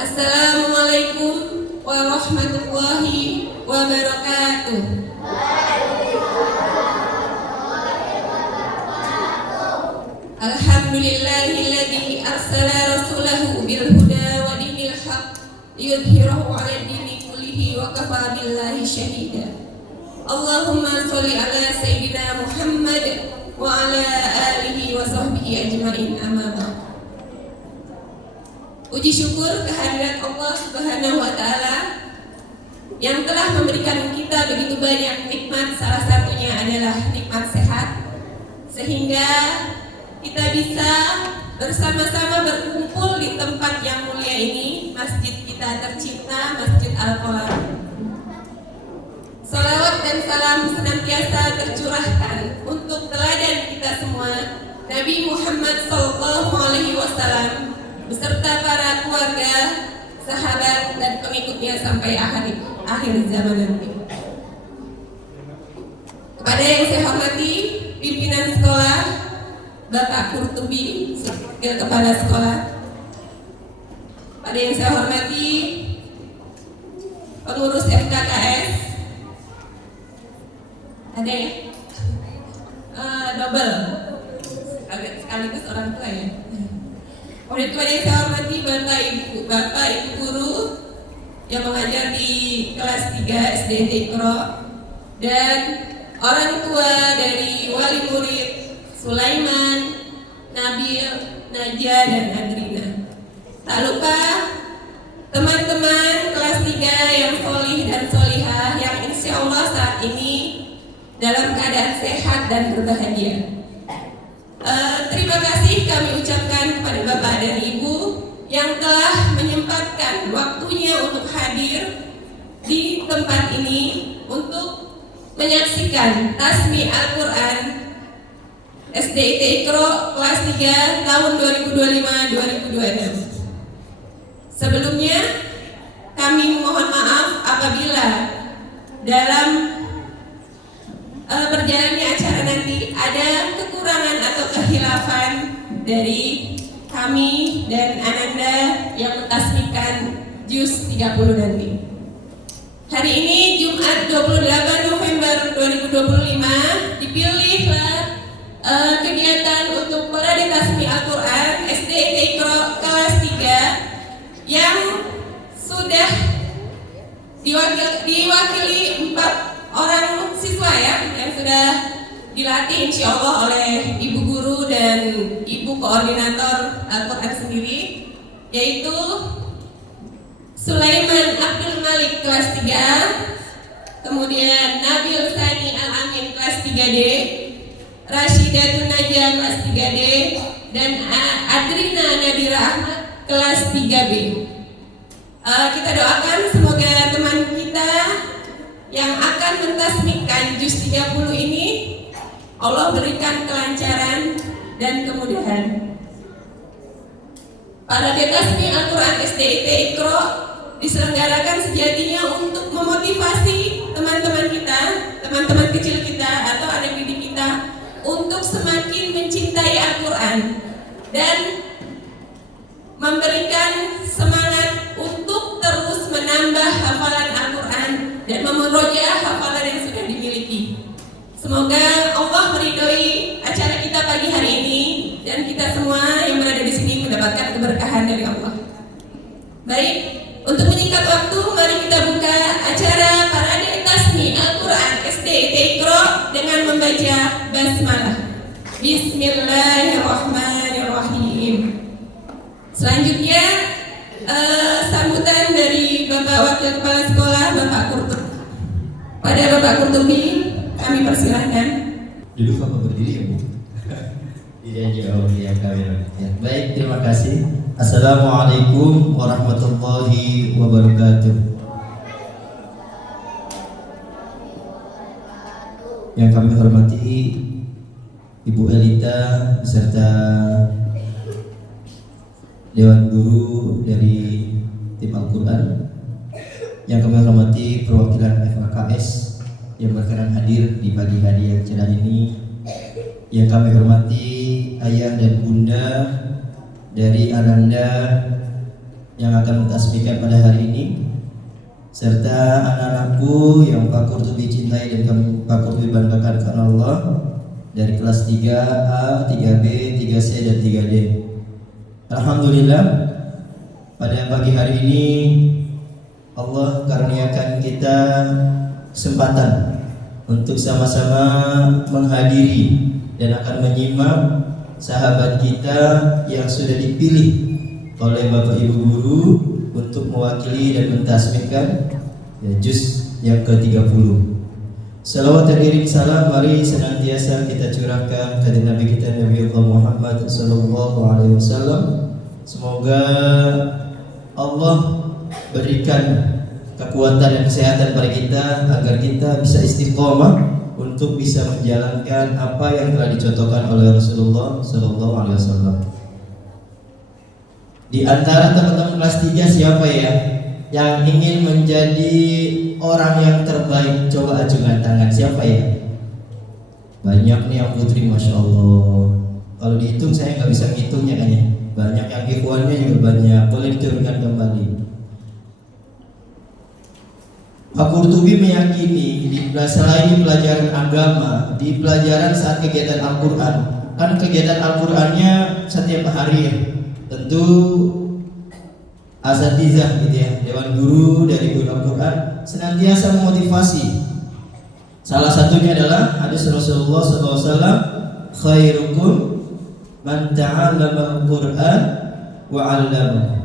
Assalamualaikum warahmatullahi wabarakatuh. Alhamdulillahilladzi arsala rasulahu bil huda wa dinil haq liyudhhirahu 'ala dini kullihi wa kafa billahi syahida. Allahumma sholli ala sayyidina Muhammad wa ala alihi wa sahbihi ajma'in, amma ba'd. Puji syukur kehadirat Allah Subhanahu wa Ta'ala yang telah memberikan kita begitu banyak nikmat, salah satunya adalah nikmat sehat, sehingga kita bisa bersama-sama berkumpul di tempat yang mulia ini, masjid kita tercinta, Masjid Al-Qalam. Salawat dan salam senantiasa tercurahkan untuk teladan kita semua, Nabi Muhammad SAW beserta para keluarga, sahabat, dan pengikutnya sampai akhir zaman nanti. Kepada yang saya hormati pimpinan sekolah, Bapak Kurtubi, Wakil Kepala Sekolah. Pada yang saya hormati pengurus FKKS, ada ya? Double, sekaligus orang tua ya. Kemudian kepada yang saya hormati Bapak Ibu guru yang mengajar di kelas 3 SD Iqra, dan orang tua dari wali murid Sulaiman, Nabil, Najwa, dan Adrina. Tak lupa teman-teman kelas 3 yang solih dan solihah yang insya Allah saat ini dalam keadaan sehat dan berbahagia. Terima kasih kami ucapkan kepada Bapak dan Ibu yang telah menyempatkan waktunya untuk hadir di tempat ini untuk menyaksikan tasmi Al-Quran SDIT Iqra kelas 3 tahun 2025-2026. Sebelumnya kami mohon maaf apabila dalam berjalannya acara nanti ada kekurangan atau kehilafan dari kami dan Ananda yang mentasmikan juz 30 nanti. Hari ini Jumat 28 November 2025 dipilihlah kegiatan untuk parade tasmi Al-Quran SDIT Iqra kelas 3 yang sudah diwakili 4 orang siswa ya, yang sudah dilatih insya Allah oleh ibu guru dan ibu koordinator Al-Quran sendiri, yaitu Sulaiman Abdul Malik kelas 3, kemudian Nabil Sani Al-Amin kelas 3D, Rashidatun Najwa kelas 3D, dan Adrina Nadira Ahmad kelas 3B. Kita doakan semoga teman kita yang akan mentasmikan juz 30 ini Allah berikan kelancaran dan kemudahan. Parade tasmi Al-Quran SDIT Iqra diselenggarakan sejatinya untuk memotivasi teman-teman kita, teman-teman kecil kita atau anak didik kita untuk semakin mencintai Al-Quran dan memberikan semangat untuk terus menambah hafalan Al-Quran dan memurojaah hafalan yang sudah dimiliki. Semoga Allah meridhoi acara kita pagi hari ini dan kita semua yang berada di sini mendapatkan keberkahan dari Allah. Baik, untuk menyingkat waktu, mari kita buka acara parade tasmi Al-Quran SDIT Iqra dengan membaca basmalah. Bismillahirrahmanirrahim. Selanjutnya sambutan dari Bapak Wakil Kepala Sekolah, Bapak Kurtubi. Pada Bapak Kurtubi kami persilahkan. Duduk apa berdiri ya Bu? Tidak jauh ya kami. Baik, terima kasih. Assalamualaikum warahmatullahi wabarakatuh. Yang kami hormati Ibu Elita beserta Dewan Guru dari tim Al-Quran, yang kami hormati perwakilan FKKS yang berkenan hadir di pagi hari yang cerah ini, yang kami hormati ayah dan bunda dari Ananda yang akan mentasbihkan pada hari ini, serta anak-anakku yang Pak Qurtubi cintai dan kami Pak Qurtubi banggakan karena Allah, dari kelas 3A, 3B, 3C, dan 3D. Alhamdulillah, pada pagi hari ini Allah karuniakan kita kesempatan untuk sama-sama menghadiri dan akan menyimak sahabat kita yang sudah dipilih oleh Bapak Ibu Guru untuk mewakili dan mentasbihkan juz yang ke-30. Salawat dan iring salam mari senantiasa kita curahkan kepada Nabi kita Nabi Muhammad sallallahu alaihi wasallam. Semoga Allah berikan kekuatan dan kesehatan pada kita agar kita bisa istiqomah untuk bisa menjalankan apa yang telah dicontohkan oleh Rasulullah sallallahu alaihi wasallam. Di antara teman-teman kelas 3 siapa ya yang ingin menjadi orang yang terbaik? Coba ajukan tangan. Siapa ya? Banyak nih yang putri, masya Allah. Kalau dihitung saya nggak bisa ngitungnya kayaknya. Banyak yang ikhwannya juga banyak. Boleh diturunkan kembali. Pak Qurtubi meyakini selain di pelajaran agama, di pelajaran saat kegiatan Al-Quran, kan kegiatan Al-Qurannya setiap hari ya. Tentu asatizah gitu ya, dewan guru dari guru Al-Quran senantiasa memotivasi. Salah satunya adalah hadis Rasulullah SAW, khairukum man ta'allama al-Quran wa 'allama.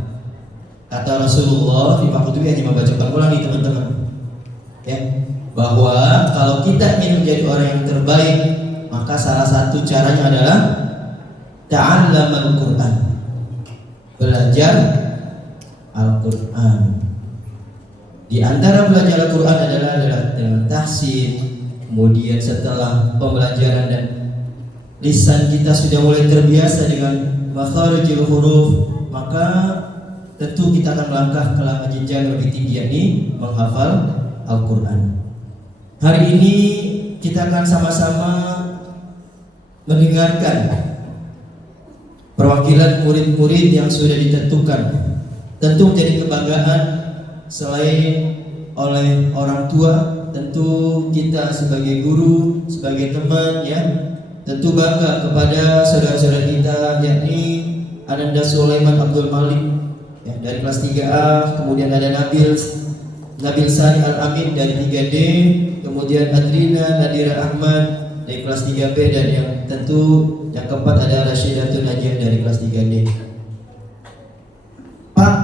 Kata Rasulullah, di Pak Qurtubi hanya membacakan ulang nih teman-teman ya, bahwa kalau kita ingin menjadi orang yang terbaik, maka salah satu caranya adalah ta'allama al-Quran, belajar Al-Quran. Di antara belajar Al-Quran adalah dengan tahsin. Kemudian setelah pembelajaran dan lisan kita sudah mulai terbiasa dengan makharijul huruf, maka tentu kita akan melangkah ke jenjang lebih tinggi, yakni menghafal Al-Quran. Hari ini kita akan sama-sama mendengarkan perwakilan murid-murid yang sudah ditentukan. Tentu menjadi kebanggaan selain oleh orang tua, tentu kita sebagai guru, sebagai teman ya, tentu bangga kepada saudara-saudara kita, yakni Ananda Sulaiman Abdul Malik ya, dari kelas 3A, kemudian ada Nabil Sani Al-Amin dari 3D, kemudian Adrina Nadira Ahmad dari kelas 3B, dan yang tentu yang keempat ada Rasyidatun Najiyah dari kelas 3D. Pak,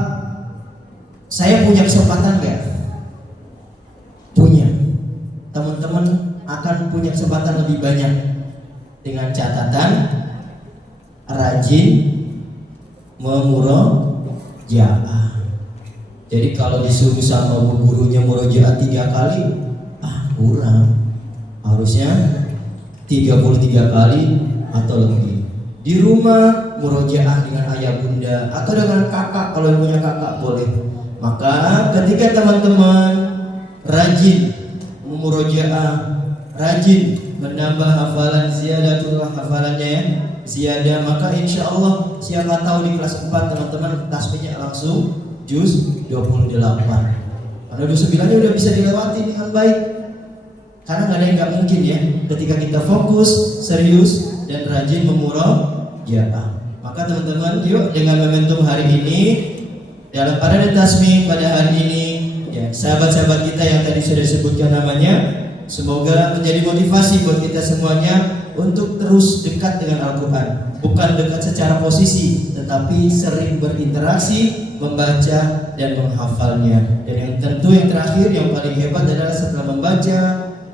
saya punya kesempatan nggak? Punya. Teman-teman akan punya kesempatan lebih banyak dengan catatan rajin memurojaah. Jadi kalau disuruh sama bu gurunya murojaah 3 kali, kurang. Harusnya 33 kali atau lebih. Di rumah murojaah dengan ayah bunda atau dengan kakak, kalau yang punya kakak boleh. Maka ketika teman-teman rajin memurojaah, rajin menambah hafalan, ziyadatul hafalannya ya, ziyadah, maka insya Allah siapa tahu di kelas 4 teman-teman tasbihnya langsung juz 28. Karena 29-nya udah bisa dilewati dengan baik. Karena nggak ada yang nggak mungkin ya, ketika kita fokus, serius, dan rajin memurojaah. Maka teman-teman, yuk dengan momentum hari ini, dalam parade tasbih pada hari ini, ya sahabat-sahabat kita yang tadi sudah disebutkan namanya, semoga menjadi motivasi buat kita semuanya untuk terus dekat dengan Al-Quran. Bukan dekat secara posisi, tetapi sering berinteraksi, membaca dan menghafalnya. Dan yang tentu yang terakhir, yang paling hebat adalah setelah membaca,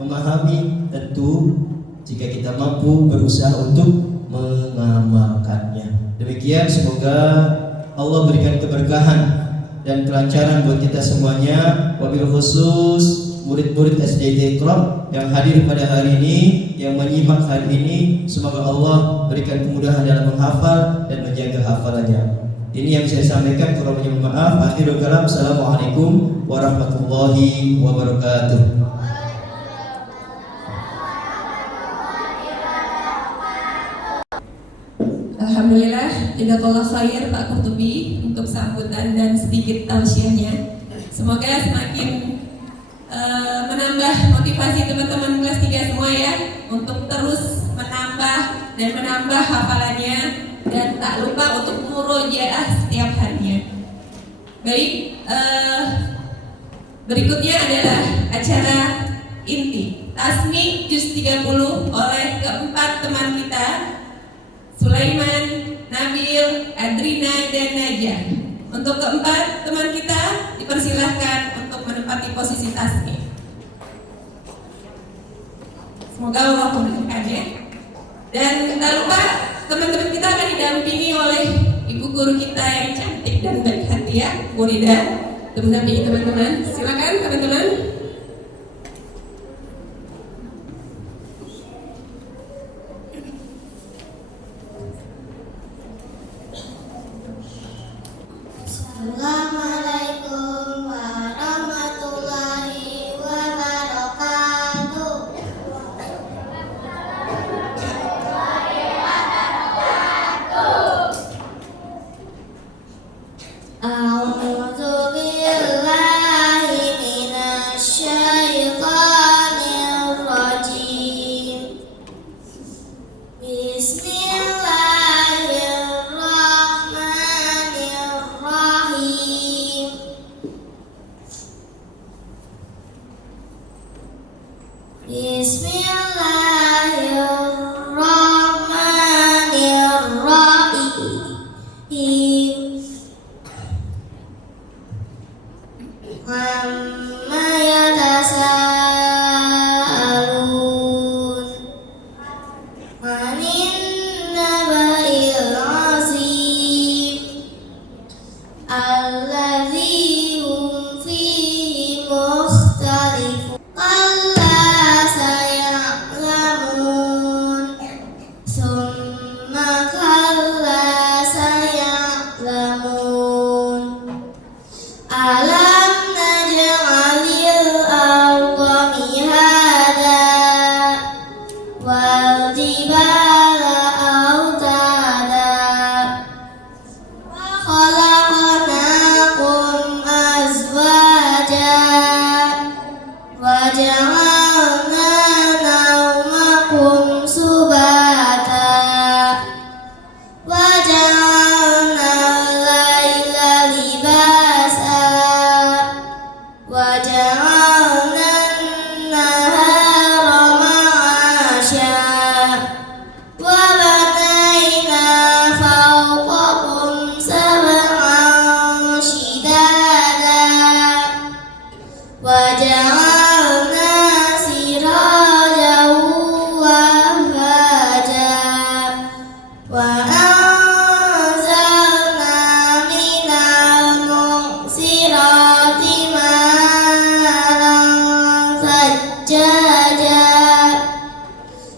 memahami, tentu jika kita mampu berusaha untuk mengamalkannya. Demikian, semoga Allah berikan keberkahan dan kelancaran buat kita semuanya. Wabil khusus murid-murid SDT Iqra yang hadir pada hari ini, yang menyimak hari ini, semoga Allah berikan kemudahan dalam menghafal dan menjaga hafalannya. Ini yang bisa disampaikan, kurang lebih mohon maaf. Akhirul kalam, assalamualaikum warahmatullahi wabarakatuh. Alhamdulillah, jazakallah khair Pak Qurtubi untuk untuk sambutan dan sedikit tausiahnya. Semoga semakin menambah motivasi teman-teman kelas 3 semua ya, untuk terus menambah dan menambah hafalannya, dan tak lupa untuk murojaah setiap harinya. Baik, berikutnya adalah acara inti Tasmi Juz 30 oleh keempat teman kita, Sulaiman, Nabil, Adrina, dan Najah. Untuk keempat teman kita dipersilahkan untuk menempati posisi tasmi. Semoga Allah memberkatinya. Dan tak lupa teman-teman kita akan didampingi oleh ibu guru kita yang cantik dan baik hati ya, Bu Rida, untuk mendampingi teman-teman. Silakan teman-teman. Assalamualaikum warahmatullahi wabarakatuh. A'udzu billahi minasy syaithanir rajim. Bismillahirrahmanirrahim. Bismillahirrahmanirrahim. Amma yatasaalun 'anin naba'il 'azim alladzi hum fihi mukhtalifun. Kalla saya'lamun, summa kalla saya'lamun. Alam naj'alil arda mihada wal jibala autada wa khalaqnakum azwaja wa ja'alna nawmakum subata wa ja'alna al-laila libasa wa ja'alna an-nahara ma'asha wa banayna fawqakum sab'an shidada wa ja'alna sirajan wahaja wa anzalna minal mu'sirati ma'an thajjaja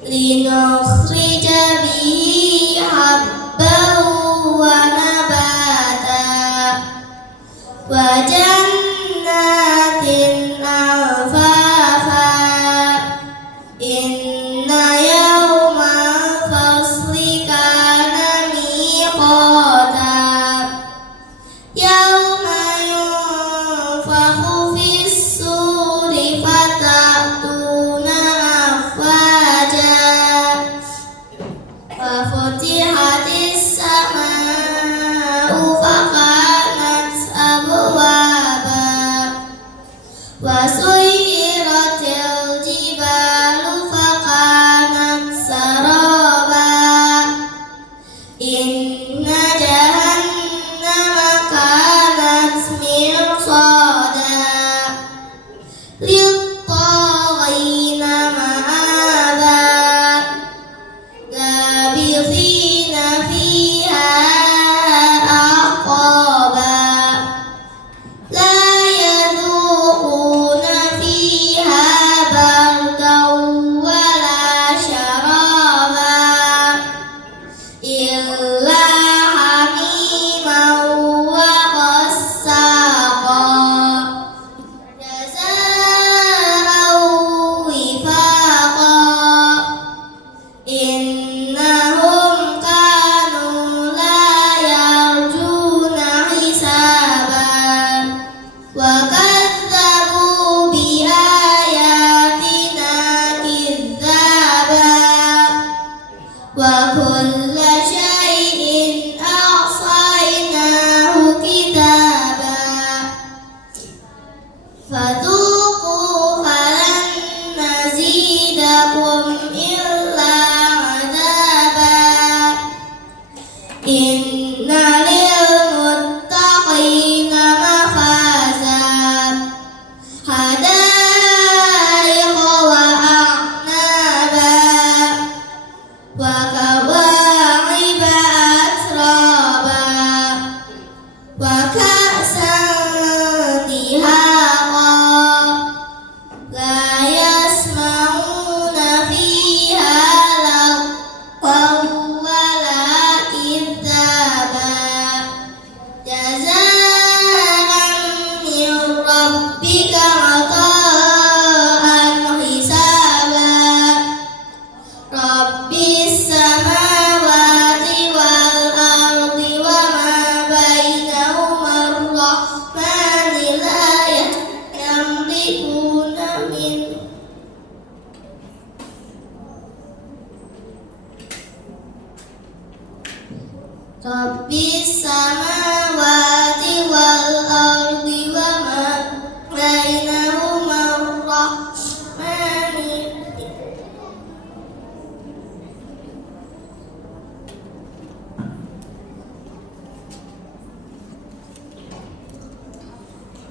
linukhrija bihi habban wa nabata wa jannatin alfafa. Inna yawmal fasli kana miqata yawma yunfakhu fis-suri fatatuna afwaja wa futihatis samaa'u fakanat abwaba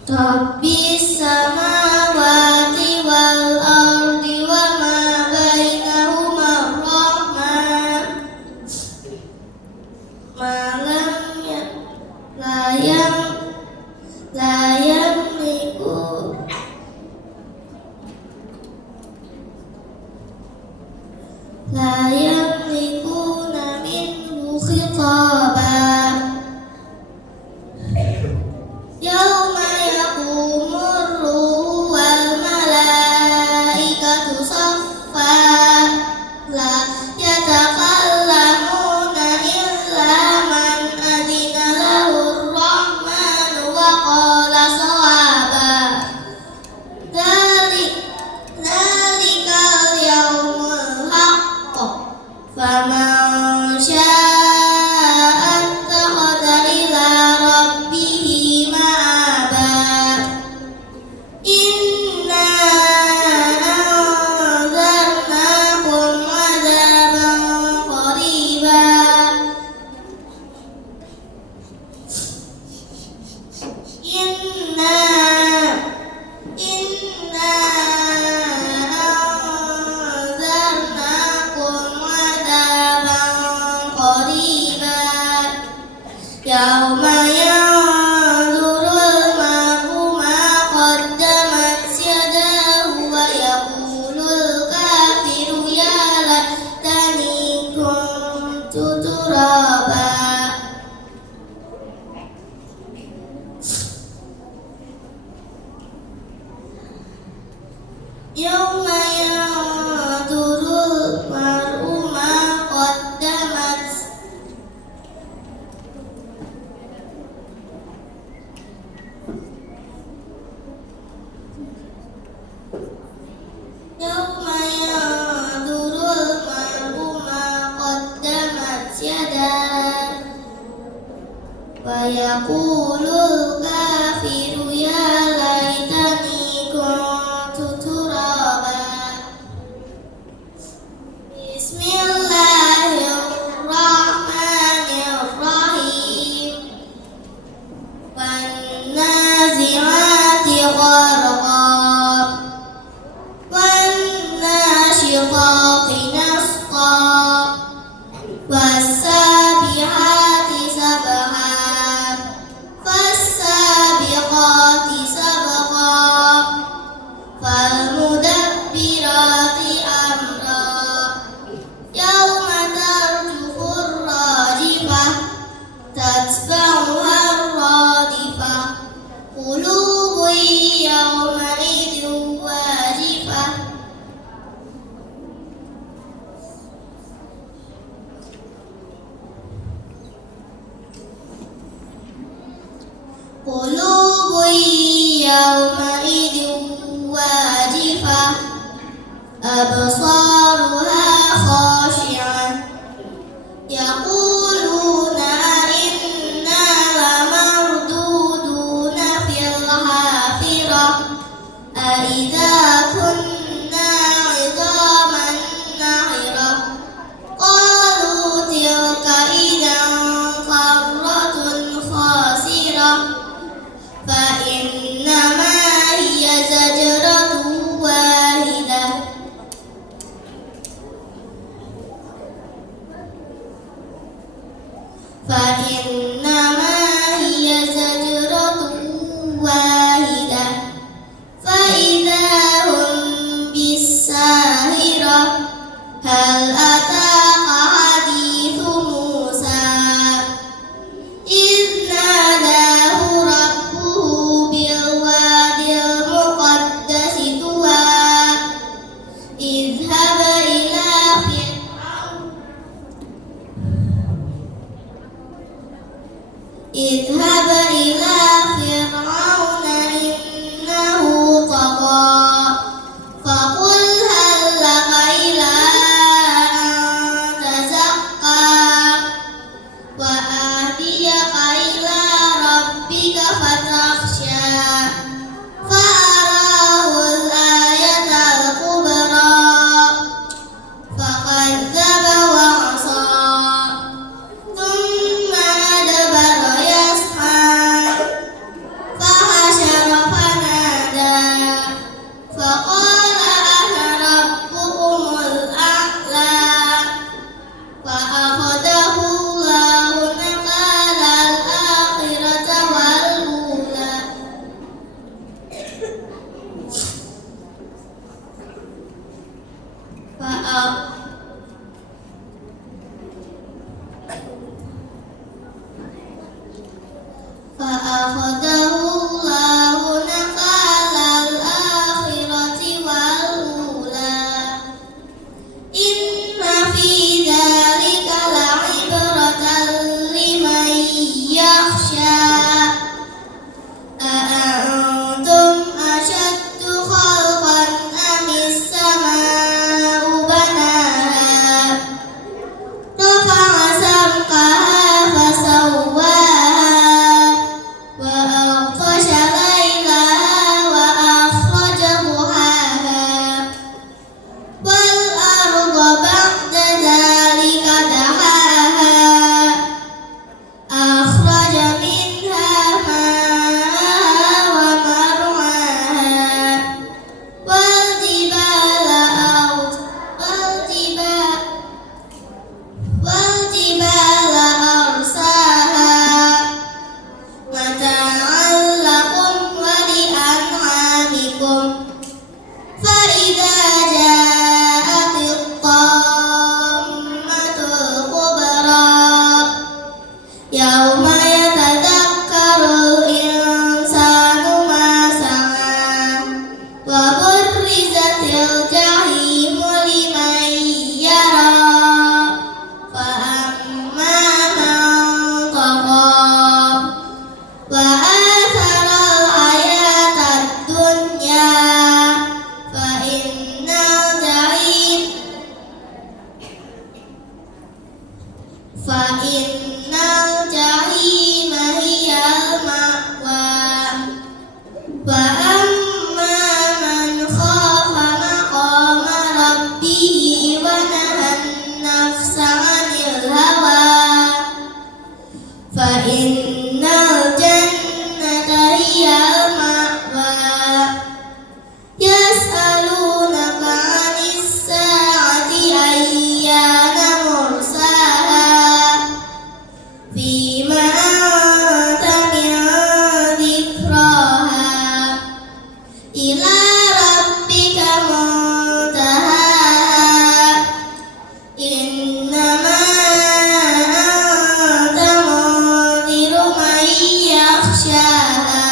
Rabbis samawati wal ardi wa ma bainahuma rahman malam ya la yamlikuna minhu khitaba yauma yaqumur ruhu wal malaikatu saffa la yatakallamuna illa man adina lahu rahmanu wa qala sawaba Dzalikal yaumul haqq faman syaa'a ittakhadha ila rabbih ma'aba inna anzarnakum 'adzaban qariba Inna anzarnakum 'adzaban qariba yauma yanzurul mar'u ma qaddamat yadahu wa yaqulul kafiru ya laitani kuntu turaba Yauma yanzurul mar'u ma qaddamat Yauma yanzurul mar'u ma qaddamat yadah wa yaqulul kafiru ya laitani kuntu turaba Bismillahirrahmanirrahim wan nazi'ati gharqa wan nashitati nasqa was-sabihati sabha fas-sabiqati sabqa fal-mudabbirati amra yauma tarjufur rajifah tatba'uha ar-radifah qulubun yawma idhin wajifah qulubun yawma idhin wajifah absaruha khashi'ah yaquluna inna lamarduduna fil hafirah aidza kunna 'idhaman nahirah qalu tilka idzan qarratun khasirah fa innama hiya zajratun wahidah فإنما هي زجرة واحدة فإذا هم بالساهرة هل أتاك حديث موسى إذ ناداه ربه بالوادي وأما من خاف مقام ربه ونهى النفس عن الهوى فإن الجنة هي المأوى يسألونك عن الساعة أيان مرساها فيما أنت من ذكراها إلى ربك منتهاها إنما أنت منذر من يخشاها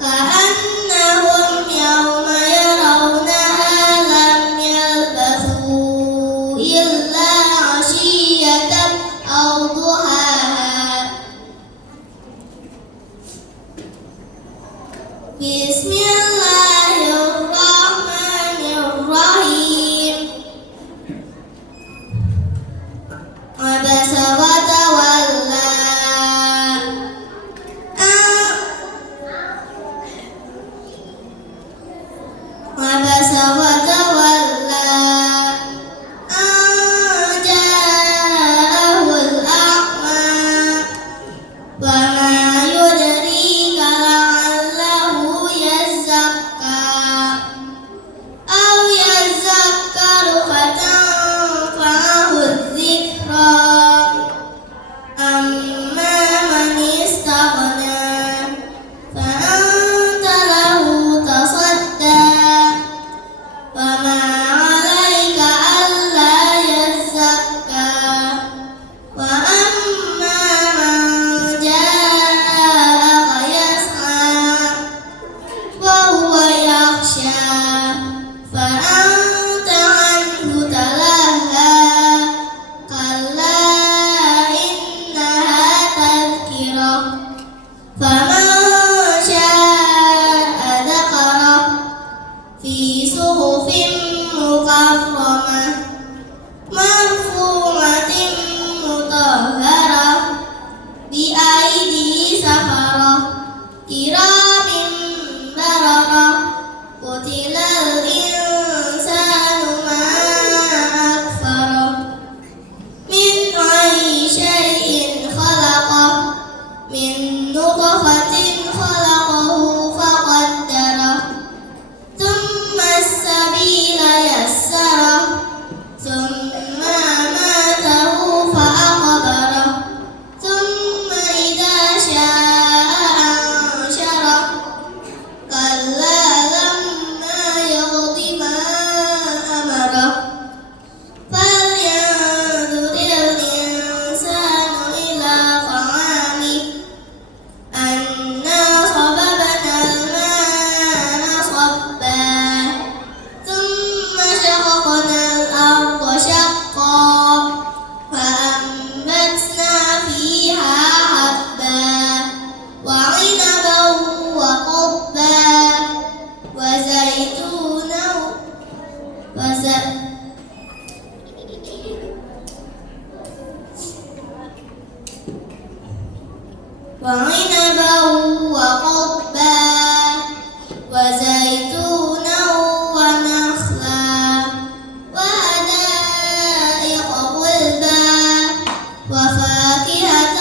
كأنهم يوم يرونها لم يلبثوا إلا عشية أو ضحاها بسم الله الرحمن الرحيم عبس وتولى عبس وتولى أن جاءه الأعمى وما يدريك لعله يزكى أو يذكر فتنفعه الذكرى أما من استغنى فأنت له تصدى وما عليك ألا يزكى وأما من جاءك يسعى وهو يخشى فأنت عنه تلهى كلا إنها تذكرة فمن شاء ذكره في صحف مكرمة مرفوعة مطهرة بأيدي سفرة كرام بررة قتل الإنسان ما أكفره من أي شيء خلقه من نطفة خلقه فقدره ثم السبيل يسره ثم أماته فأقبره ثم إذا شاء أنشره كلا لما يقض ما أمره فلينظر الإنسان إلى طعامه أنا صببنا الماء صبا ثم شققنا الأرض شقا فأنبتنا فيها حبا وعنبا وقضبا وزيتونا وعنبا وقضبا وزيتونا ونخلا وحدائق غلبا وفاكهة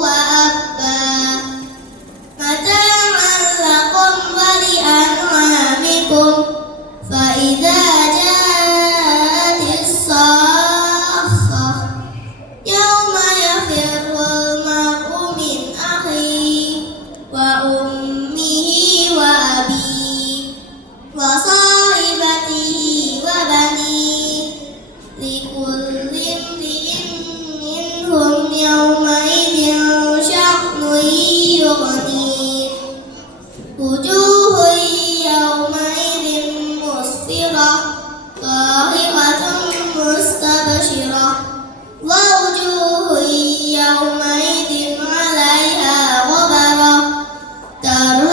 وأبا متاعا لكم ولأنعامكم فإذا جاءت الصاخة يوم يفر المرء من أخيه وأمه وأبيه وصاحبته وبنيه لكل امرئ منهم يومئذ شأن يغنيه وجوه يومئذ مسفرة ضاحكة مستبشرة ووجوه يومئذ عليها غبرة ترهقها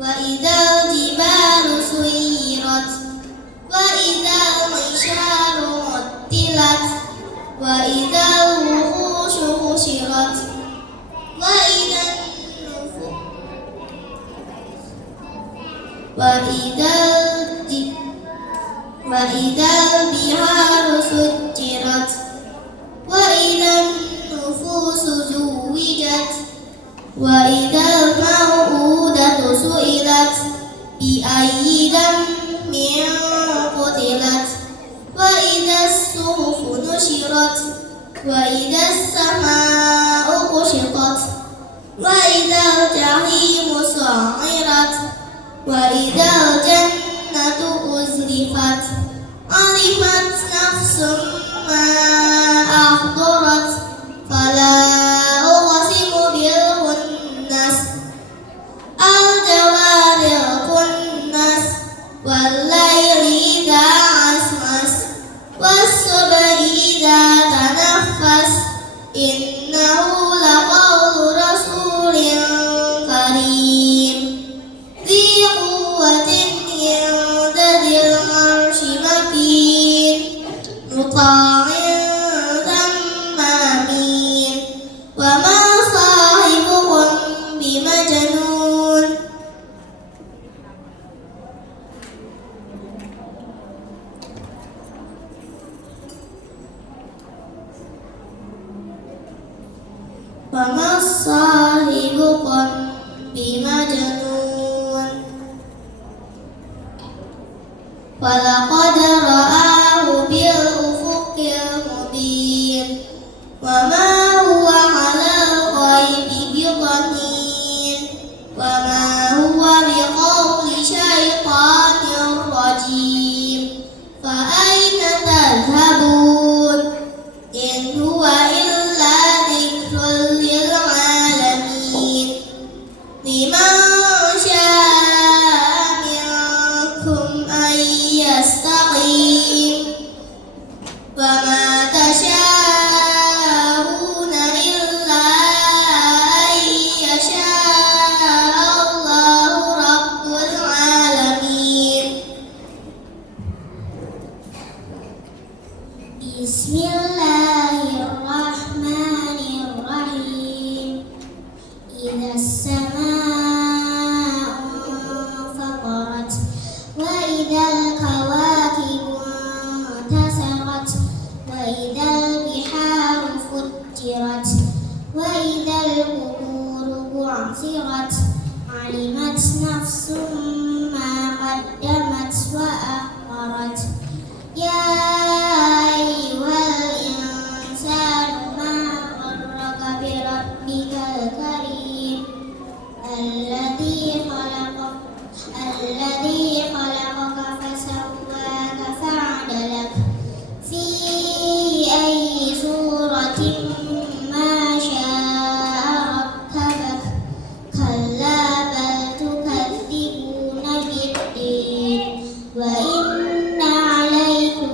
وإذا الجبال سيرت وإذا العشار عطلت وإذا الوحوش حشرت وإذا البحار سجرت وإذا النفوس زوجت وإذا الموءودة سئلت بأي ذنب قتلت وإذا الصحف نشرت وإذا السماء كشطت وإذا الجحيم سعرت وإذا الجنة أزلفت علمت نفس ما أحضرت فلا أقسم بالخنس الجوار الكنس والليل إذا عسعس والصبح إذا تنفس إنه لقول رسول كريم ذي قوة عند ذي العرش مكين مطاع ثم أمين وما صاحبكم بمجنون وما صاحبكم بمجنون ولقد رآه بالأفق المبين وما هو على الغيب بضنين وما هو بقول شيطان رجيم فأين تذهبون إن هو إلا ذكر للعالمين لمن شاء منكم أن يستقيم وما تشاءون إلا أن يشاء الله رب العالمين بسم الله الرحمن الرحيم إذا السماء انفطرت وإذا الكواكب انتثرت وإذا البحار فجرت وإذا القبور بعثرت علمت نفس ما قدمت وأخرت يا أيها الإنسان ما غرك بربك الكريم الذي خلقك فسواك فعدلك في أي صورة ما شاء ركبك كلا بل تكذبون بالدين وإن عليكم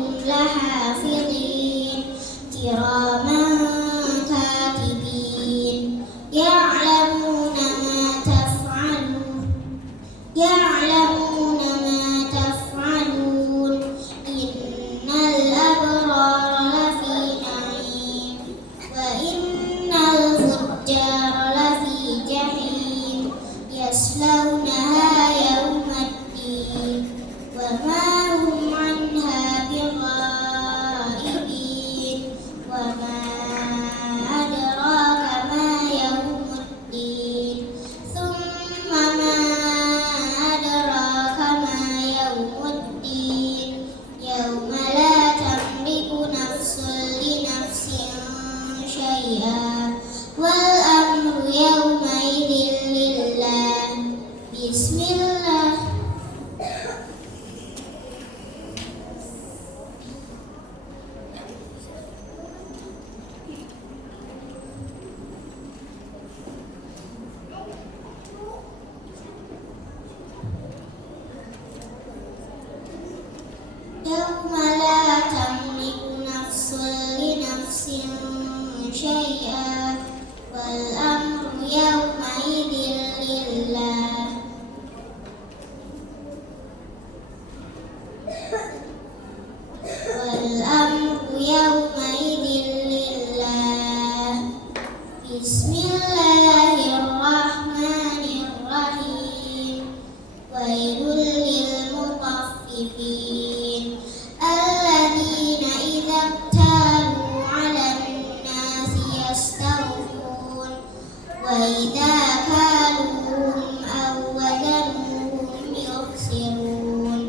وإذا كالوهم أو وزنوهم يخسرون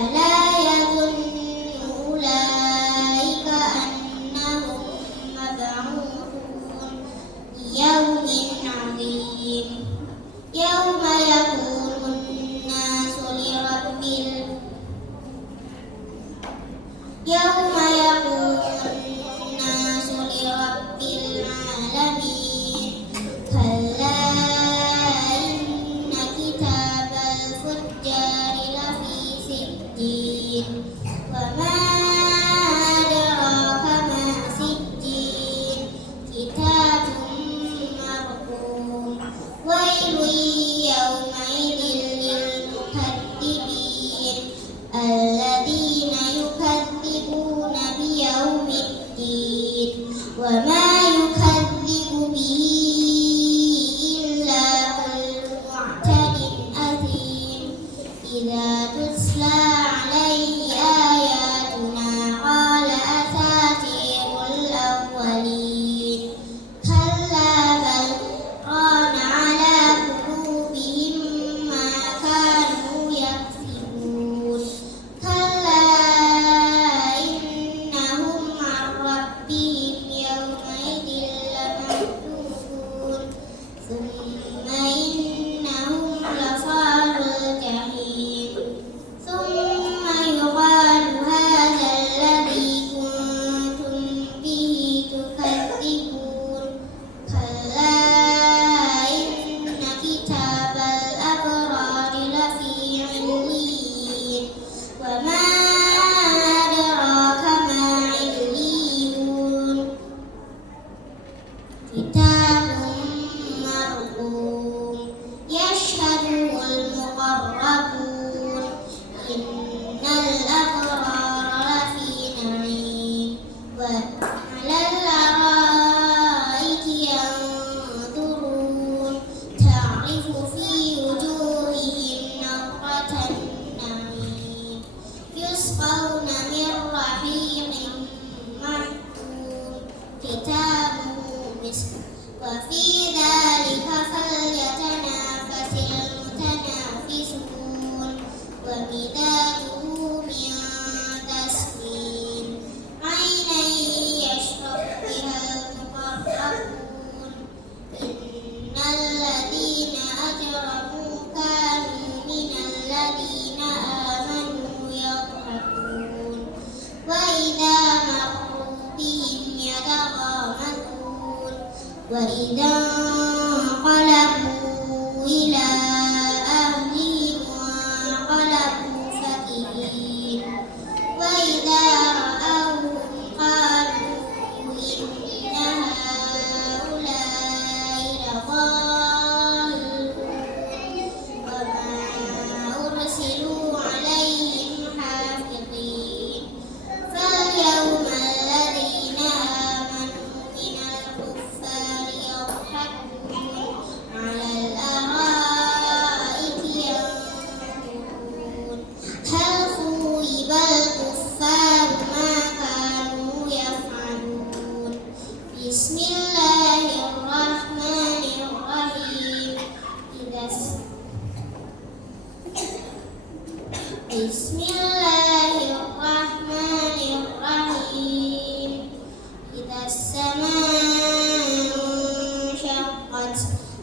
ألا يظن أولئك أنهم مبعوثون ليوم عظيم يوم يكون الناس لرب العالمين كلا إن كتاب الفجار لفي سجين وما أدراك ما سجين كتاب مرقوم ويل يومئذ للمكذبين الذين يكذبون بيوم الدين وما يكذب به إلا كل معتد أثيم إذا تتلى عليه آياتنا قال أساطير الأولين كلا بل ران على قلوبهم ما كانوا يكسبون كلا إنهم عن ربهم يومئذ لمحجوبون ثم إنهم لصال الجحيم ثم يقال هذا الذي كنتم به تكذبون كلا إن كتاب الأبرار لفي عليين وما أدراك ما عليون كتاب مرقوم يشهده المقربون إن الأبرار لفي نعيم وعلى الأرائك ينظرون تعرف في وجوههم نضرة النعيم يسقون من رحيق محتوم ختامه مسك وفي ذلك فليتنافس المتنافسون ومزاجه من تسنيم عينا يشرب بها المقربون إن الذين أجرموا كانوا من الذين آمنوا يضحكون وإذا مروا بهم يتغامزون وإذا انقلبوا إلى أهلهم انقلبوا فكهين وإذا رأوهم قالوا إن هؤلاء لضالون وما أرسلوا عليهم حافظين فاليوم الذين آمنوا من الكفار يضحكون على الأرائك ينظرون هل ثوب الكفار ما كانوا يفعلون بسم الله الرحمن الرحيم بسم الله الرحمن الرحيم إذا السماء انشقت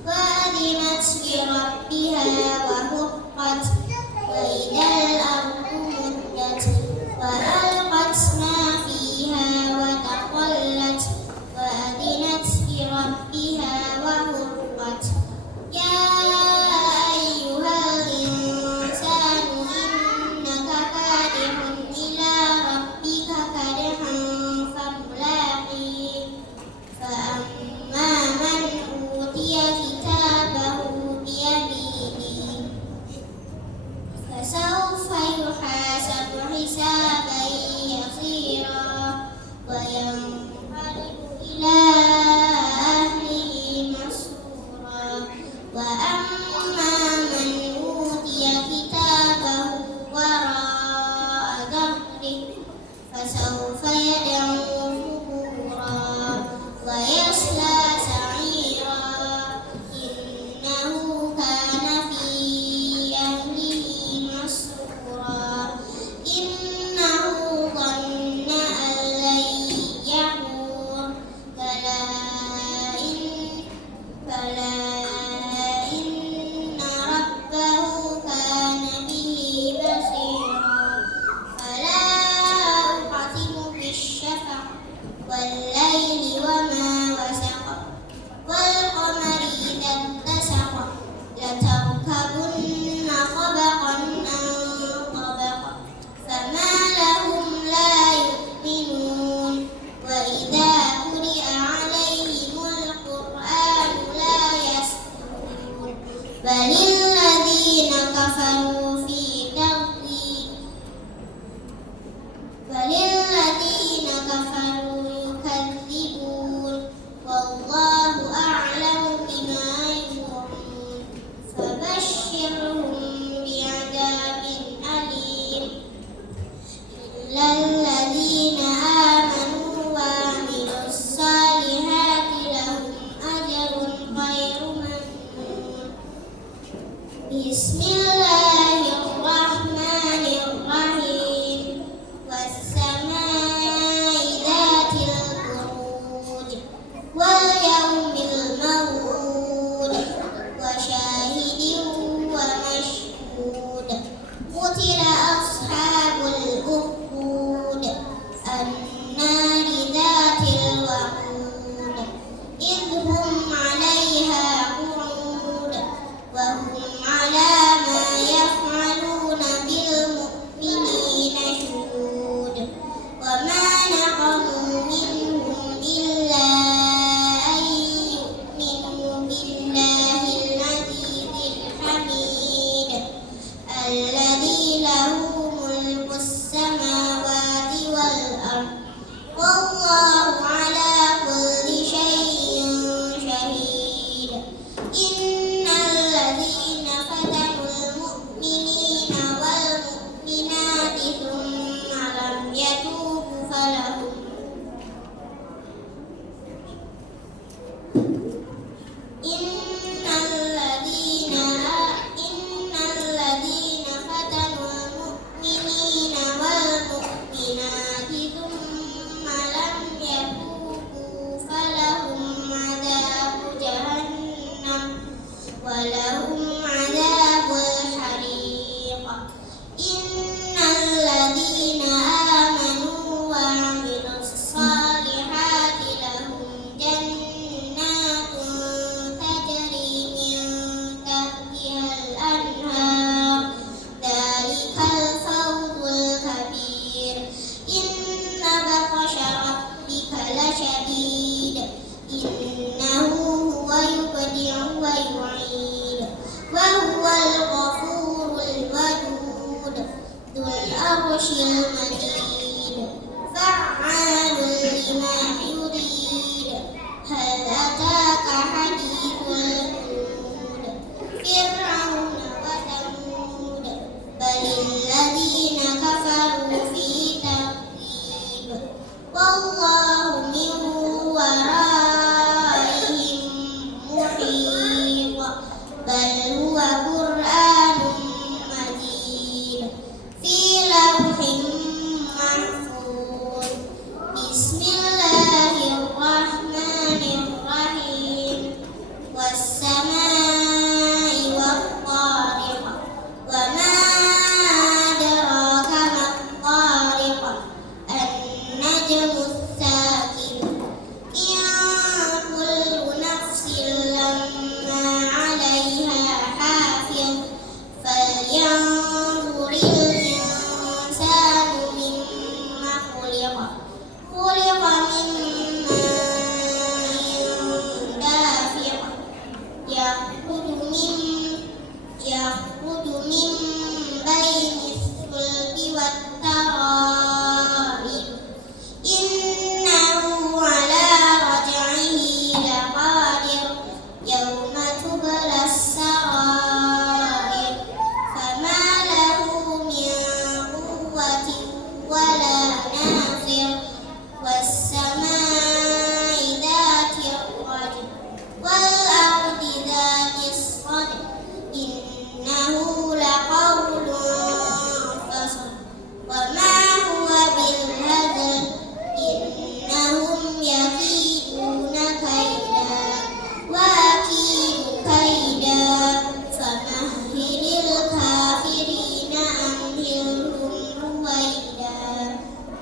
وأذنت لربها وحقت وإذا الأرض مدت وألقت ما فيها وتخلت وأذنت لربها وحقت يا أيها الإنسان إنك كادح إلى ربك كدحا فملاقيه فأما من أوتي كتابه بيمينه Bismillahirrahmanirrahim. Wassama'i dzatil buruj wal yaumil maw'ud wa syahidin wa mashhud. Qutila ashabul ukhdud annari dzatil waqud idh hum 'alaiha qu'ud wa hum 'ala ma yaf'aluna bil mu'minina shuhud. Wa ma naqamu minhum illa an yu'minu billahil 'azizil hamid alladzi lahu mulkus samawati wal ardh wallahu 'ala kulli syai'in syahid. Innal ladzina fatanul mu'minina wal mu'minati tsumma lam yatubu falahum Innal ladzina fatanul mu'minina wal mu'minati tsumma lam yatubu falahum 'adzabu jahannam wa lahum 'adzabul hariq. Innal ladzina amanu wa 'amilus solihati lahum jannatun tajri min tahtihal anhar dzalikal fawzul kabir. Inna batsha rabbika lasyadid innahu huwa yubdi'u wa yu'id wa huwal ghafurul wadud dzul arsyil majid fa'alun lima yurid. Hal ataka hadithul hud fir'auna wa thamud balil ladzina kafaru fi takdzib wallahu min waraihim muhit bal huwa qur'anun majid fi lawhin mahfuz. Bismillahirrahmanirrahim. Wassama'i wattariq wa ma adraka mattariq an-najmus sakib in kullu nafsin lamma 'alaiha hafiz falyanzuril insanu mimma khuliqa khuliqa min ma'in dafiq yakhruju min bainis sulbi wat tara'ib innahu 'ala raj'ihi laqadir yawma tublas sarair fama lahu min quwwatin wala nasir. Wassama'i dzatir rajm wal ardi dzatis sadr innahu laqawlun fasl wa ma huwa bil hadl innahum yakiduna kaida wa akidu kaida famahhilil kafirina amhilhum ruwaida.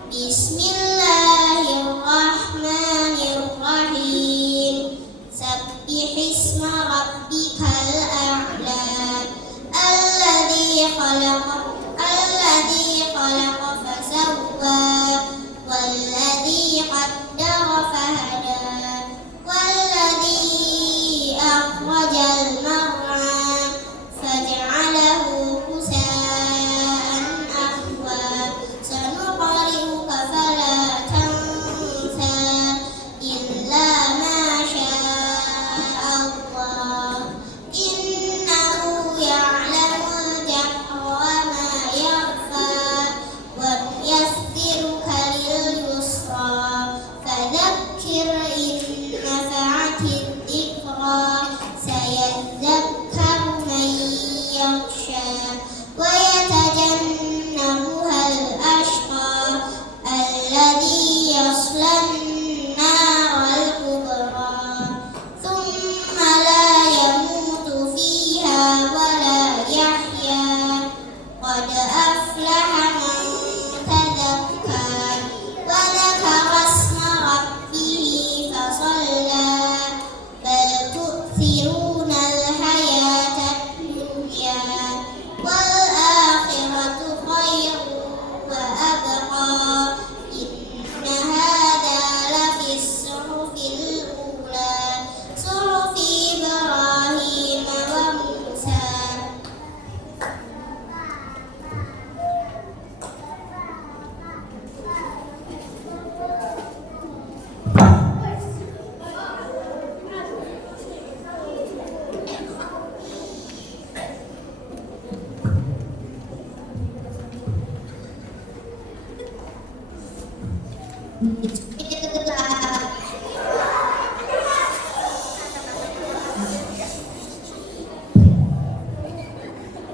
Bismillahirrahmanirrahim. Sabbihisma rabbikal a'la alladzi khalaqa fasawwa walladzi qaddara fahada walladzi akhrajal mar'a faj'alahu ghusaan ahwa sanuqri'uka fala tansa illa ma syaa Allah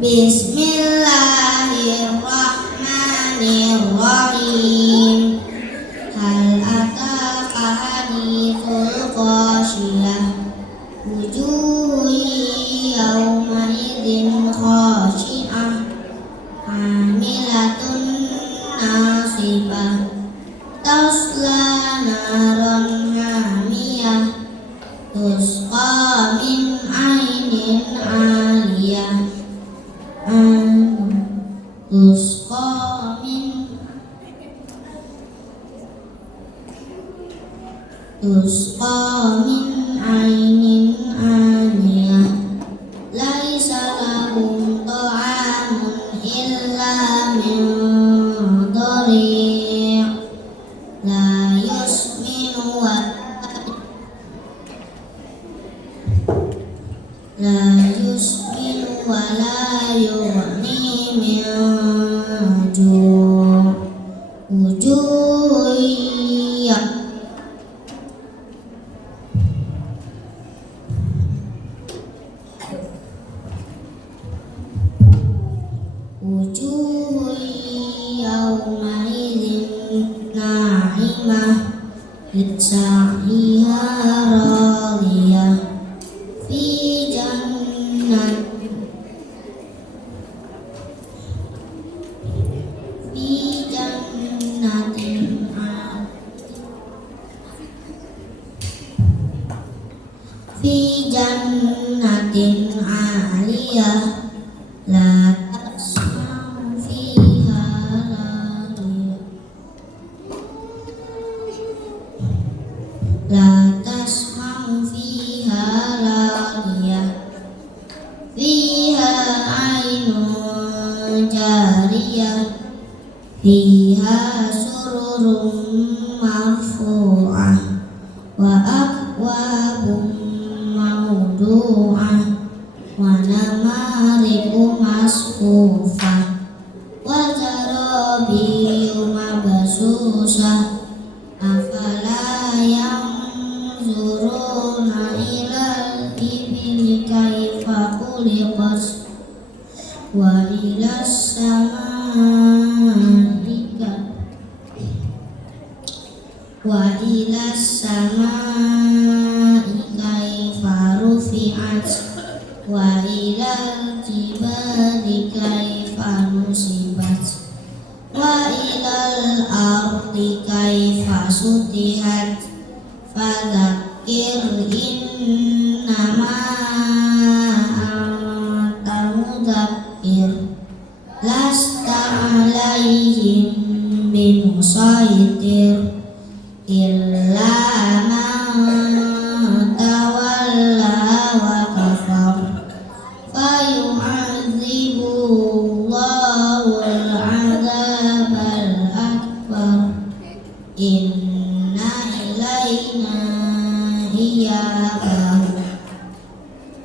Bismillahirrahmanirrahim. Hal ataka hadithul qasyiyah. Wujuhun yawma idzin khashi'ah. Amilatun nasibah. Tasla naran hamiyah. Tusqa min ainin aliyah. Tusqa min ainin aniyah. Laisa lahum ta'amun illa min dhari'. La yusminu wa la yughni min ju'. Wujuhun yawma idzin na'imah. Lisa'iha radiyah. Fi jannatin aliyah. La tasma'u fiha laghiyah. La tasma'u fiha laghiyah. Fiha ainun jariyah. Fiha sururun marfu'ah. Wa akwabun mawdu'ah. Wa namariku masfufah. Wa zarabiyu mabsusah. Afala yanzuruna ilal ibili kaifa khuliqat. Wa ilas samai kaifa rufi'at. Wa ilal jibali kaifa nusibat. Wa ilal ardi kaifa sutihat. Fadzakir innama anta mudzakir. Lasta alaihim bimusaitir. Illa man tawalla wa kafar. Fayu'adzibuhu Allahul 'adzabal akbar. Inna ilaina iyabahum.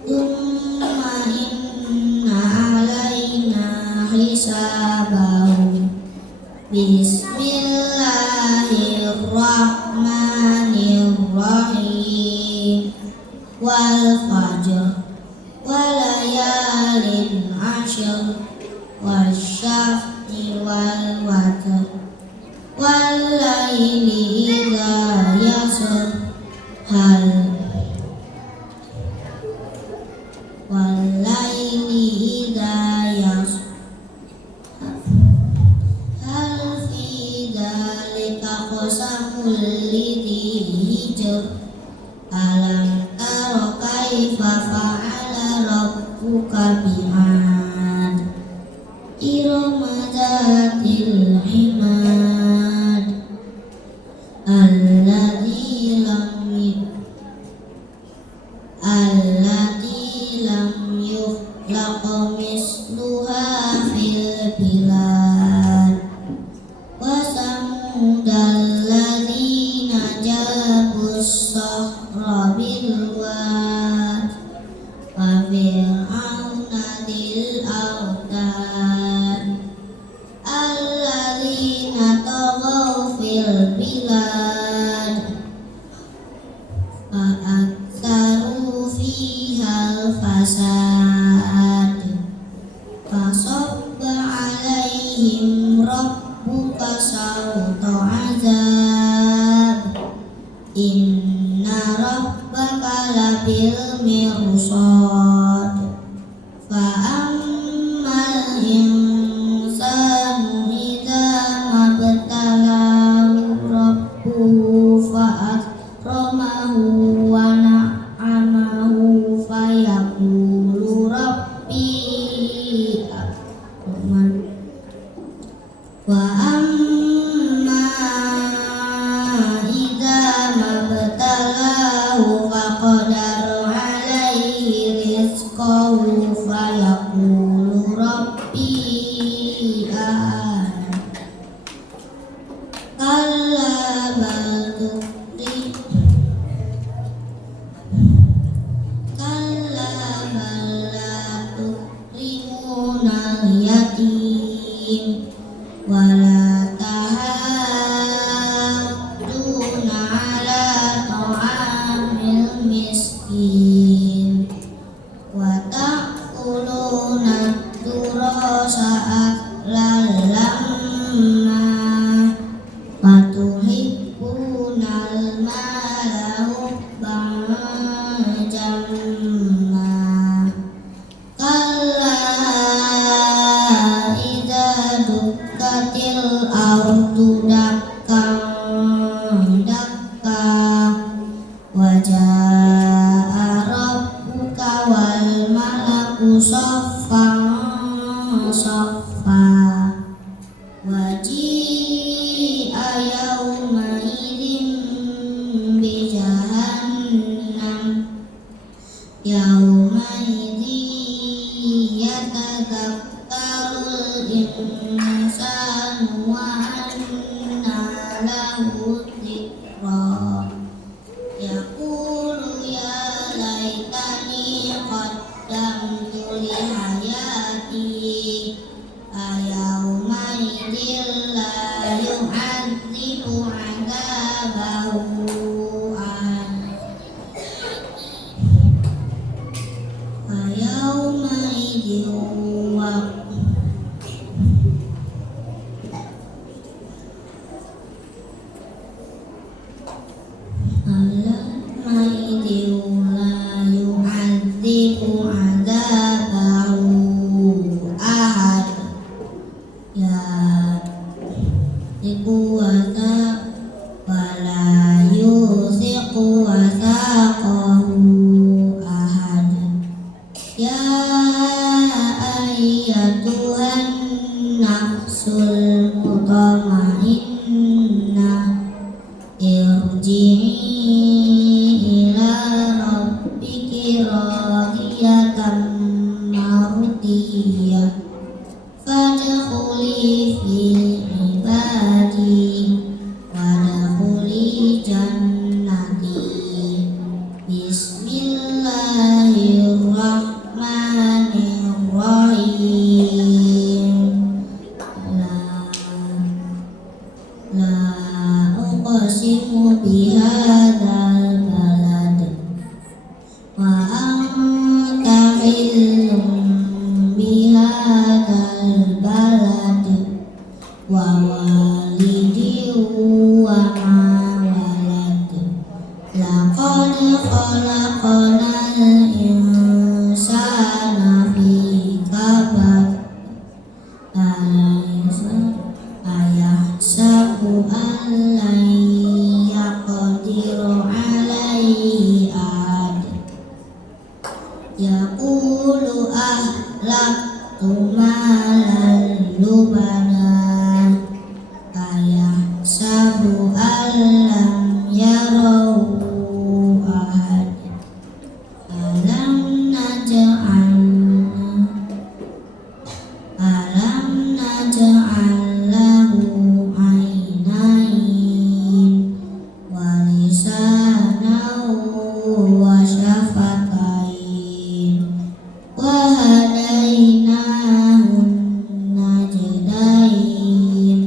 Thumma inna alaina hisabahum. Bismillahirrahmanirrahim. Wal fajr wa layalin ashr. Wasyaf'i wal watr. Wal laili idza yasr. Wal laili idza yasr. Hal fi dzalika qasamul lidzi hijr. Alam tara kaifa fa'ala rabbuka bi'ad. Irama dzatil imad. Allati lam yukhlaq misluha fil bilad. Wa samudal ladzina jabus sakhra bil wad. Wa fir'auna dzil autad. Alladzina taghaw fil bilad. الفساد فصب عليهم ربك سوط عذاب إن ربك لبالمرصاد فأما الإنسان إذا ما ابتلاه ربه فأكرمه ونعمه فيقول ربي أكرمن وأما إذا ما ابتلاه فقدر عليه رزقه فيقول ربي أهانن كلا بل لا تكرمون اليتيم ولا تحاضون على طعام المسكين وتأكلون التراث أكلا لما وتحبون المال حبا جما كلا إذا دكت الأرض دكا دكا وجاء ربك والملك صفا صفا وجيء يومئذ بجهنم يومئذ يتذكر الإنسان وأنى له الذكرى يقول يا ليتني قدمت لحياتي فيومئذ لا يعذب عذابه أحد فيومئذ لا يعذب عذابه أحد ولا يوثق وثاقه أحد يا أيتها النفس المطمئنة ارجعي إلى ربك راضية مرضية فادخلي في عبادي وادخلي جنتي بسم الله الرحمن الرحيم لا أقسم بهذا البلد وأنت حل بهذا البلد ووالد وما ولد لقد خلقنا الإنسان في كبد أيحسب أن لن يقدر عليه أحد يقول أهلكت مالا لبدا أيحسب أن لم يره أحد ألم نجعل له عينين ولسانا وشفتين وهديناه النجدين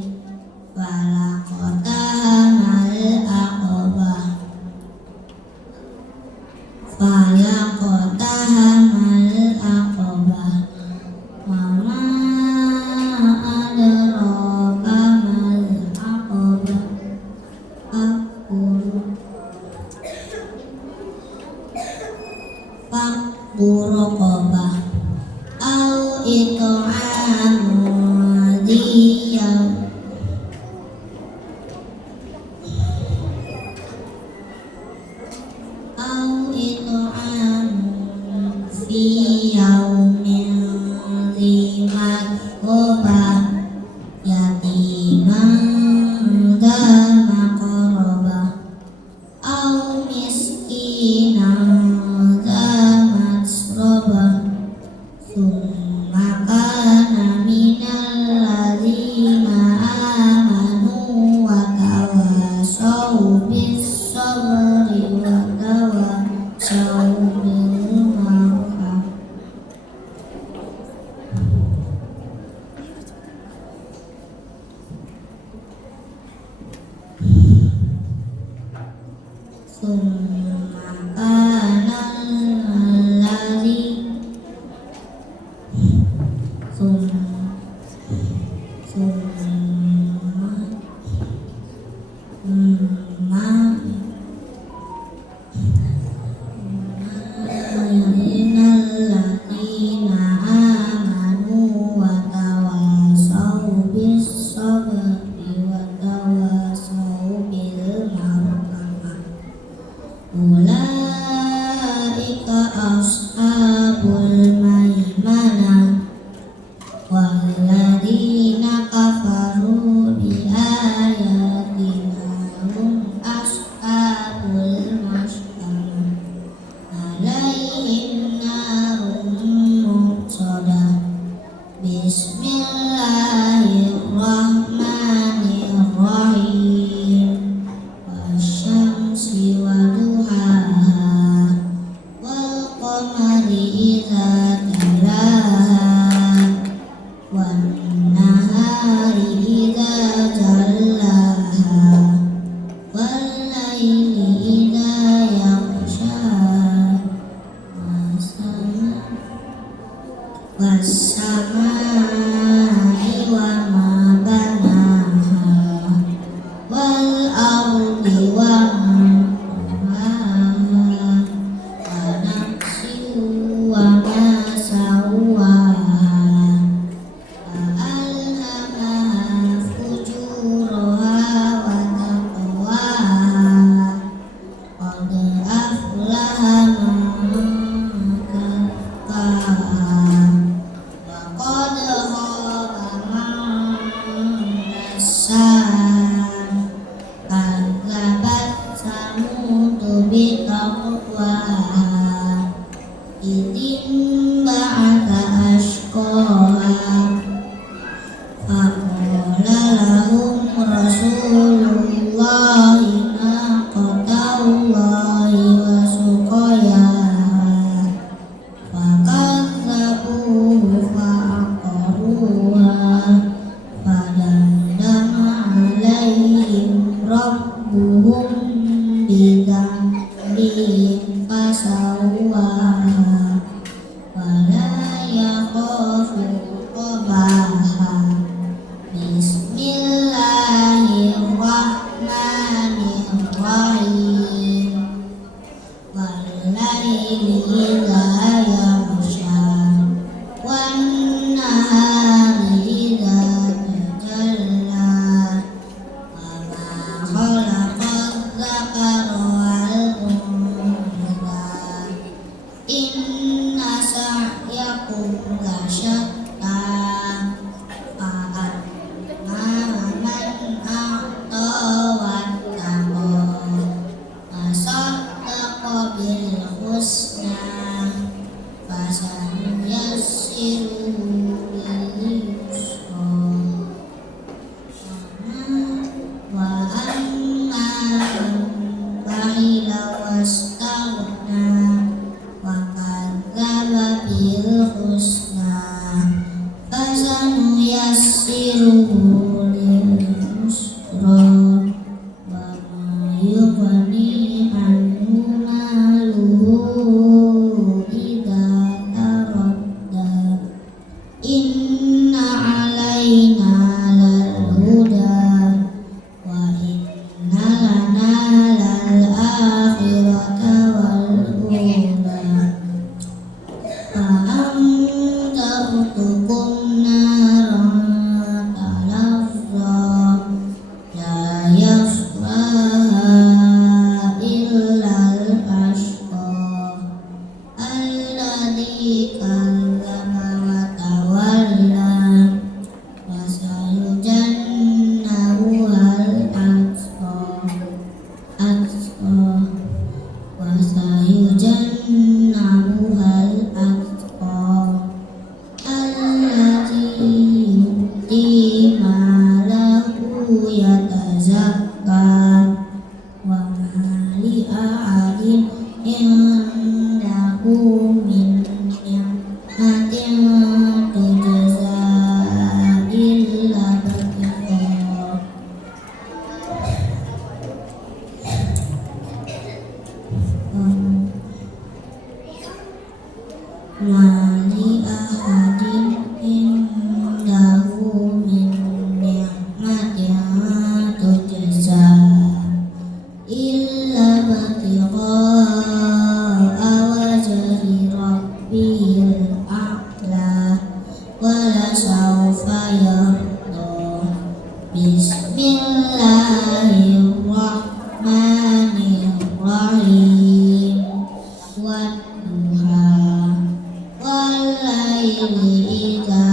فلاقتحم العقبة رقبة أو إطعام ذي يوم في يوم ذي مسغبة يتيما ذا مقربة أو مسكينا ذا مسربة ثم كان من الذين آمنوا وتواصوا بالصبر وتواصوا بالمرحمة ثم كان الذي ثم من الذين آمنوا وتواصوا بالصبر وتواصوا بالمرحمة أولئك أصحاب الميمنة والذين كفروا بآياتنا هم أصحاب المشأمة عليهم نار مؤصدة بسم الله الرحمن الرحيم والشمس وضحاها والقمر إذا تلاها والنهار إذا جلاها والليل إذا يغشاها والسماء وما بناها والأرض وما طحاها ونفس وما سواها فألهمها فجورها وتقواها قد أفلح من زكاها وقد خاب من دساها كذبت ثمود بطغواها إذ انبعث أشقاها فقال لهم رسول الله ناقة الله وسقياها فكذبوه فعقروها فدمدم عليهم ربهم بذنبهم فسواها ولا يخاف عقباها بسم الله الرحمن الرحيم والليل إذا يغشى والنهار إذا تجلى وما خلق الذكر والأنثى إن سعيكم لشتى فأما من أعطى واتقى وصدق بالحسنى فسنيسره لليسرى وأما من بخل واستغنى وكذب بالحسنى فسنيسره لليسرى وما يغني عنه ماله إذا تردى أنذرتكم نارا تلظى لا يصلاها إلا الأشقى الذي كذب وتولى وسيجنبها الأتقى وسيجنبها الأتقى الذي يؤتي ماله يتزكى وما لأحد عنده من نعمة تجزى إلا ابتغاء ما لأحد عنده من نعمة تجزى إلا ابتغاء وجه ربه الأعلى ولسوف يرضى بسم الله الرحمن الرحيم والضحى والليل إذا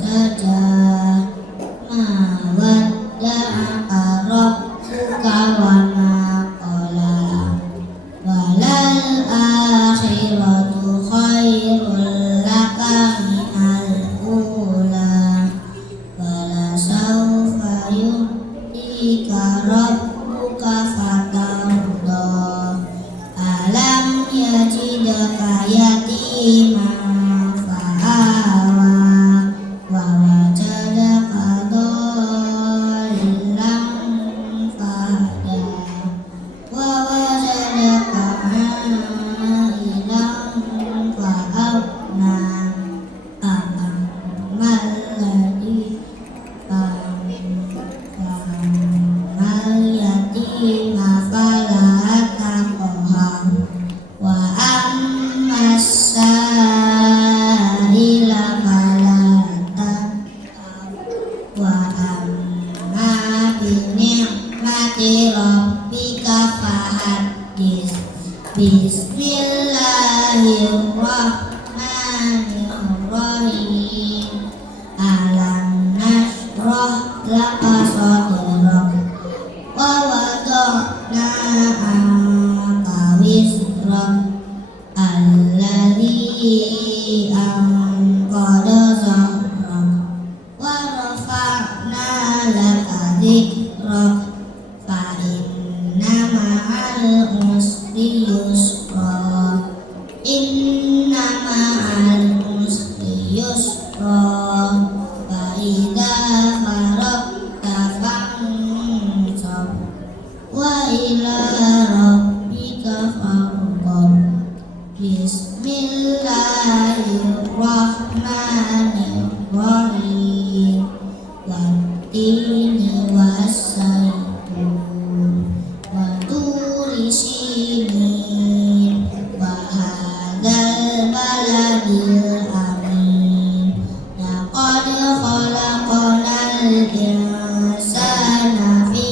سجى ما ودعك ربك وما قلى وللآخرة خير لك من الأولى ولسوف يؤتيك ربك فترضى ألم يجدك يتيما فآوى ووجدك ضالا فهدى ووجدك عائلا فأغنى فأما اليتيم فلا تقهر وأما السائل فلا تنهر وأما بنعمة ربك فحدث بسم الله الرحمن الرحيم ألم نشرح لك صدرك ووضعنا عنك وزرك الذي أنقض ظهرك ورفعنا لك ذكرك فإن مع العسر يسرا إن مع العسر يسرا فإذا فرغت فانصب وإلى ربك فارغب بسم الله الرحمن الرحيم والتين والزيتون وطور سينين وهذا البلد الأمين لقد خلقنا الإنسان في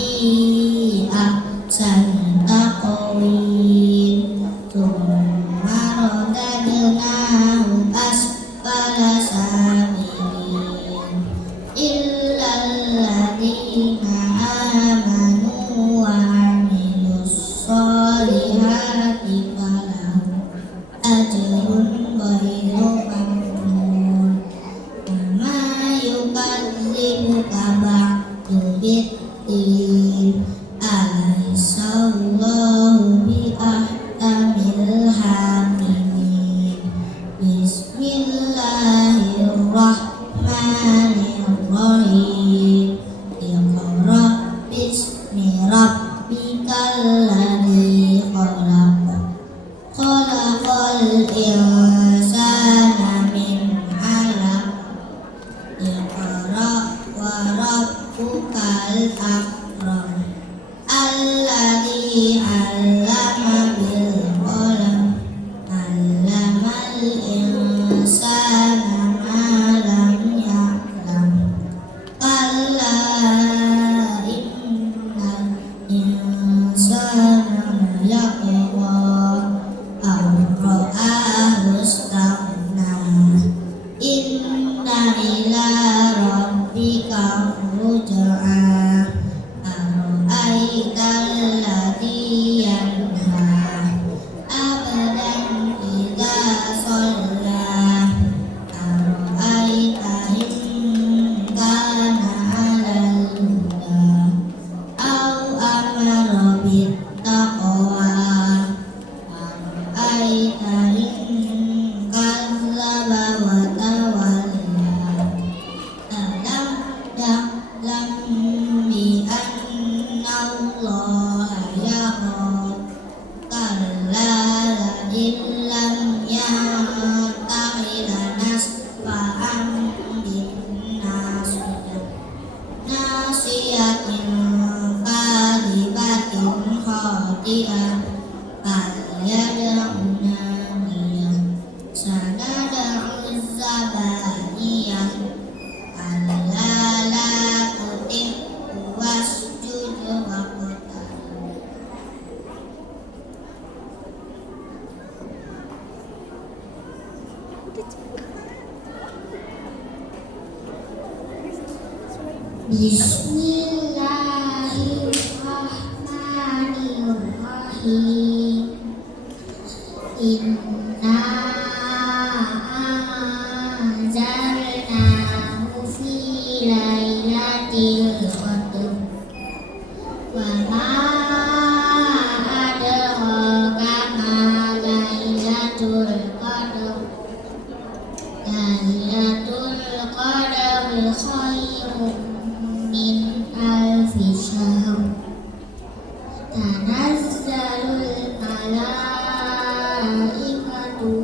أحسن تقويم ثم رددناه أسفل سافلين Bismillahirrahmanirrahim. Inna anzalnahu fi lailatul qadr. Wa ma adraka ma lailatul qadr. Lailatul qadr khairun min alfi syahr. Tanazzalul malaikatu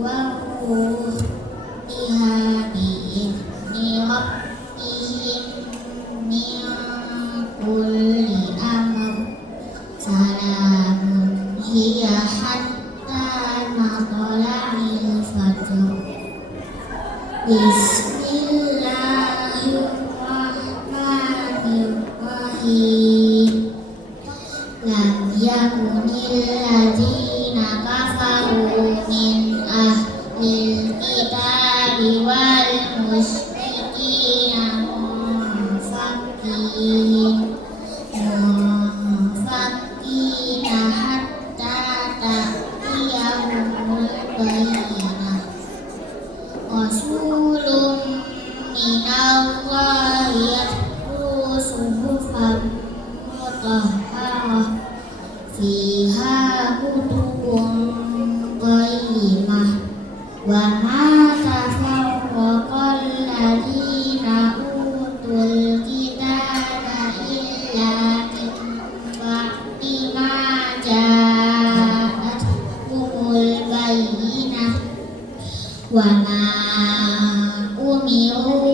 war-ruh fiha bi'izni rabbihim min kulli amr. Salamun hiya hatta matla'il fajr. Bismillahirrahmanirrahim. Lam yakunil ladzina kafaru min ahlil kitabi wal musyrikina munfakkina hatta ta'tiyahumul bayyinah. Rasulun minallahi yatlu suhufan mutahharah fiha kutubun qayyimah. Wa ma tafarraqal ladzina utul kitaba illa min ba'di ma ja'atuhumul bayyinah. Wa ma umiru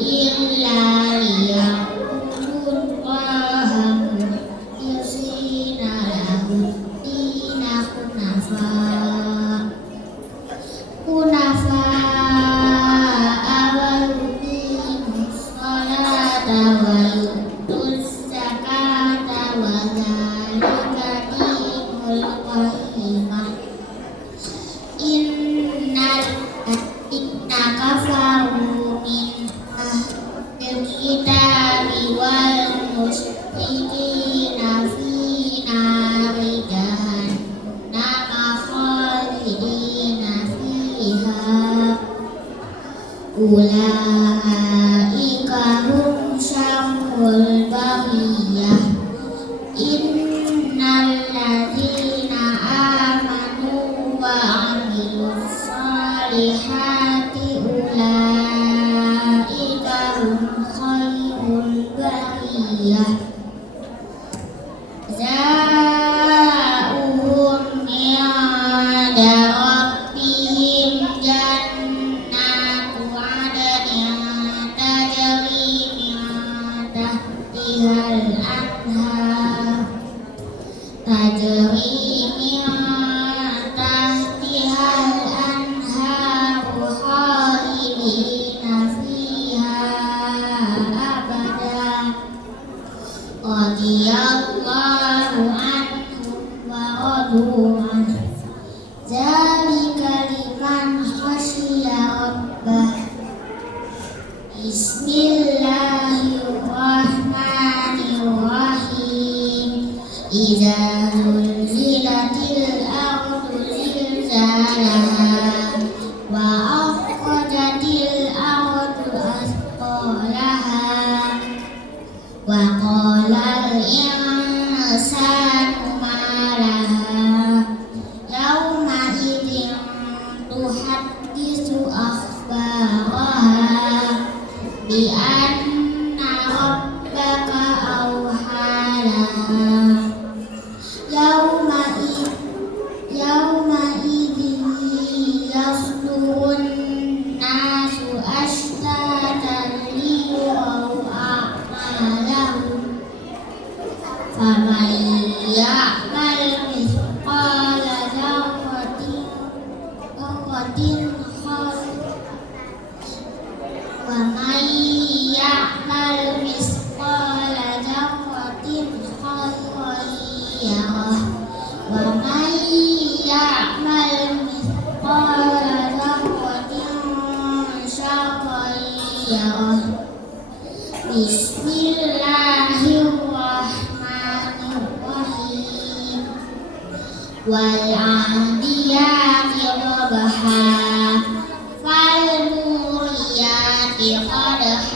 illa liya'budullaha mukhlisina lahu dina hunafa'a wa yuqimus sholata wa yu'tuz zakata wa dzalika dinul qayyimah. Inna kafaru min ahlil kitabi wal musyrikina fi nari jahannama khalidina fiha. Ulaika hum syarrul bariyah. Innal ladzina amanu wa 'amilus solihati ulaika hum khairul bariyah. Za'uhum inda rabbihim jannatu 'adnin tajri min tahtihal anhar. Khalidina fiha abada. Radiyallahu anhum wa radu anhu. Dzalika liman khasyiya rabbah. Bismillahirrahmanirrahim. Idza zulzilatil ardu zilzalaha wa akhrajatil ardu athqalaha wa qalal insanu ma laha yawma idzin tuhaddisu akhbaraha bi anna rabbaka awhalaha. Yawma idzin yasdurun nasu ashtatan liyuraw a'malahum. Faman ya'mal mithqala dzarratin khairan wa man ya'mal mithqala dzarratin khairan yarah wa man ya'mal mithqala dzarratin syarran yarah. Bismillahirrahmanirrahim. Wal 'adiyati dhabha fal muriyati qadha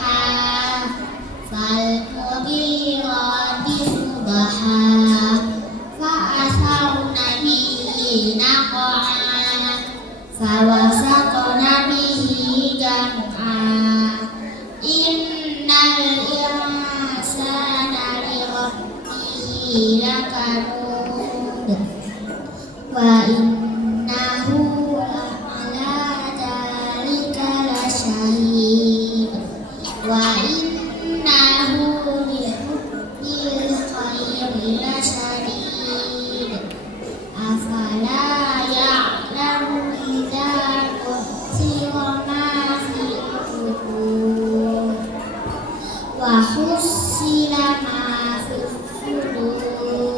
fal mughirati subha fa asarna bihi naq'a fa wasatna bihi jam'a. Innal insana li rabbihi lakanud wa innahu la'ala dzalika lasyahid wa innahu li hubbil khairi lasyadid afala ya'lamu idza bu'thira ma fil qubur wa hussila ma fis sudur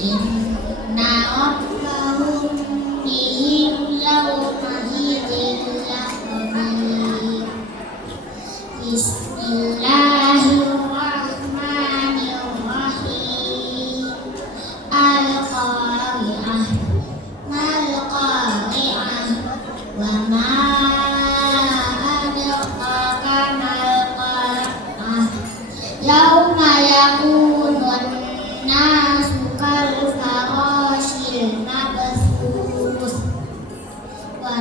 inna rabbahum bihim yawma idzin lakhabir. Bismillahirrahmanirrahim. Al-qari'ah mal qari'ah wa ma adraka mal qari'ah yauma yakunun nasu kal farashil mabthus wa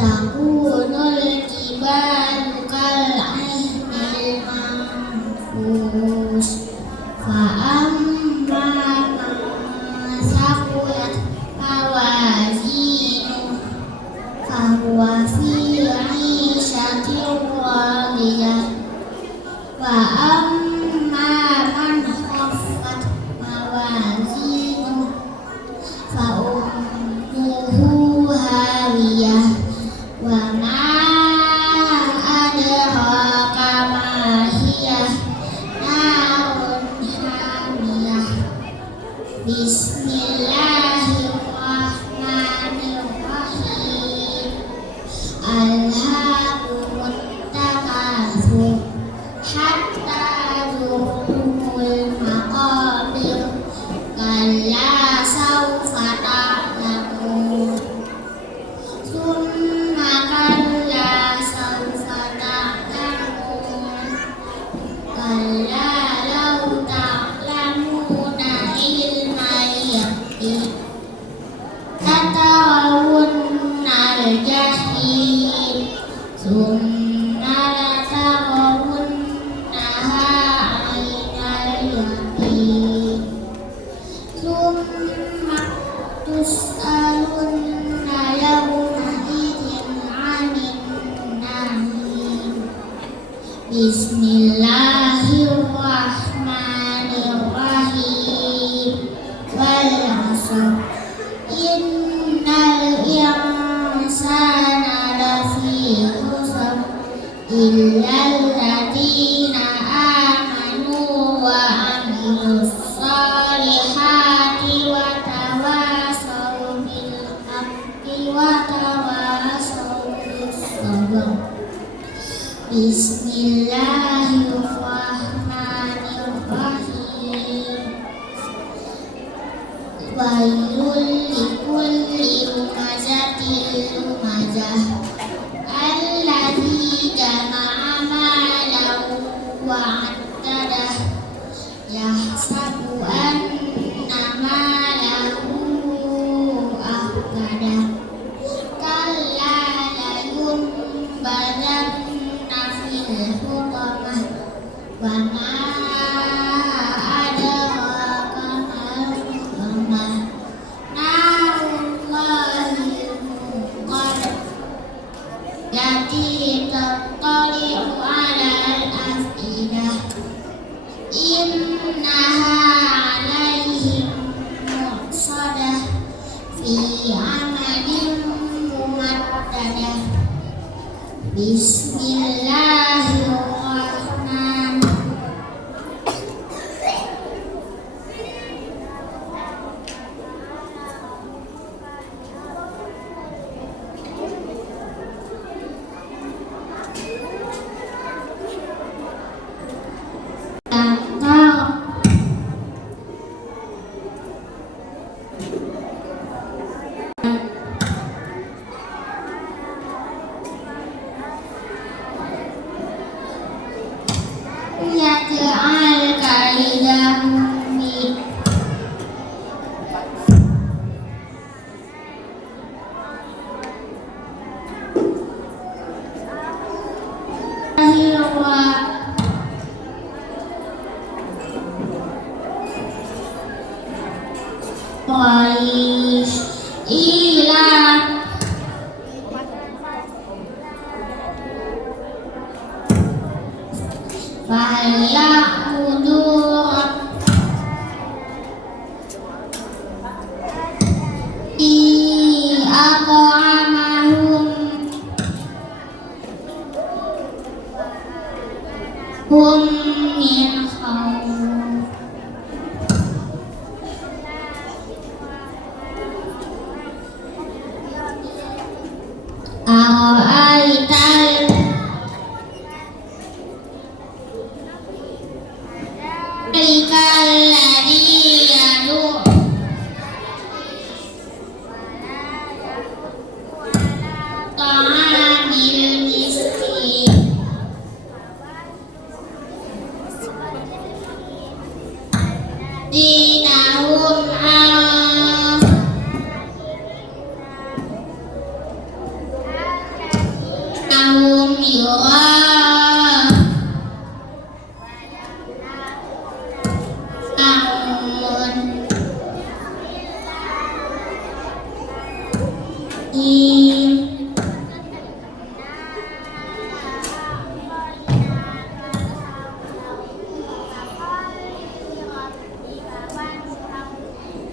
takunul jibalu kal ahnil manfus fa amma man saqulat mawazinuhu fa huwa fi 'ishatin radiyah wa amma man khaffat mawazinuhu fa ummuhu hawiyah wa ma adraka ma hiya narun hamiyah. Bismillahirrahmanirrahim. Alhaakumut takatsur hatta zurtumul maqabir kalla sawfa ta'lamun summa kalla sawfa ta'lamun kalla law ta'lamuna ilmal yaqin latarawunnal jahim summa latarawunnaha 'ainal yaqin summa tus'alunna yawma idzin 'anil na'im. Bismillahirrahmanirrahim. Wal 'asr innal insana lafi khusr illal ladzina amanu wa 'amilus solihati wa tawasaw bil haqqi wa tawasaw bis sabr. Bismillahirrahmanirrahim. Wailul likulli humazatil lumazah alladzi jama'a malahu wa 'addadah yahsabu anna malahu akhdadah kalla layunbadanna fil hutamah wa ma adraka mal hutamah narullahil muqadah lati tattali'u 'alal afidah innaha 'alaihim mu'sadah fi 'amadin mumaddadah. Bismillahirrahmanirrahim. فليعبدوا ربي أطعمهم هم من خوف أرأيت الملك الذي يدعو طعام المسكين دينهم أنهم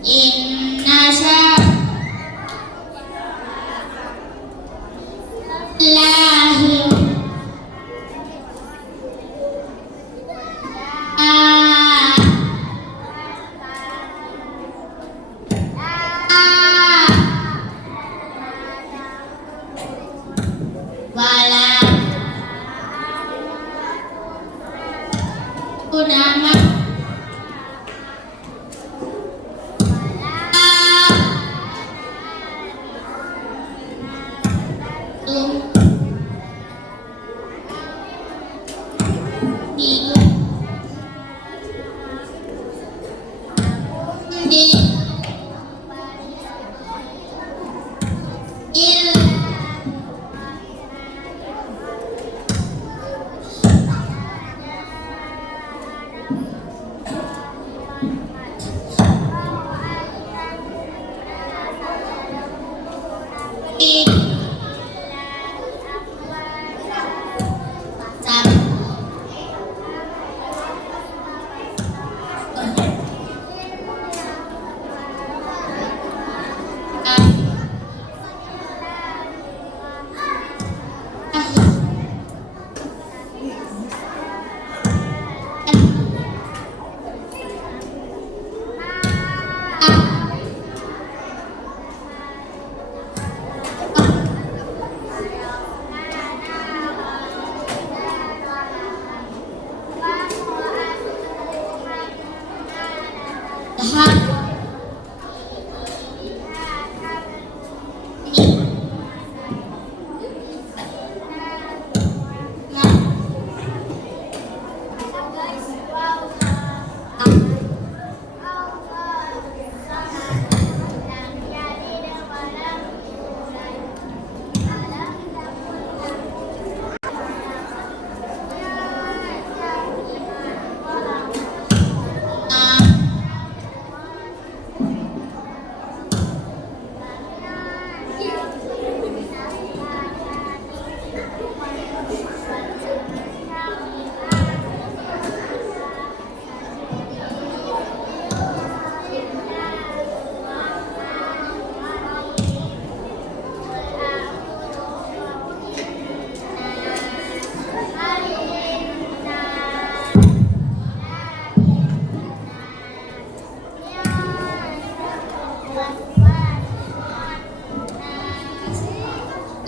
Inna lahir wala kunama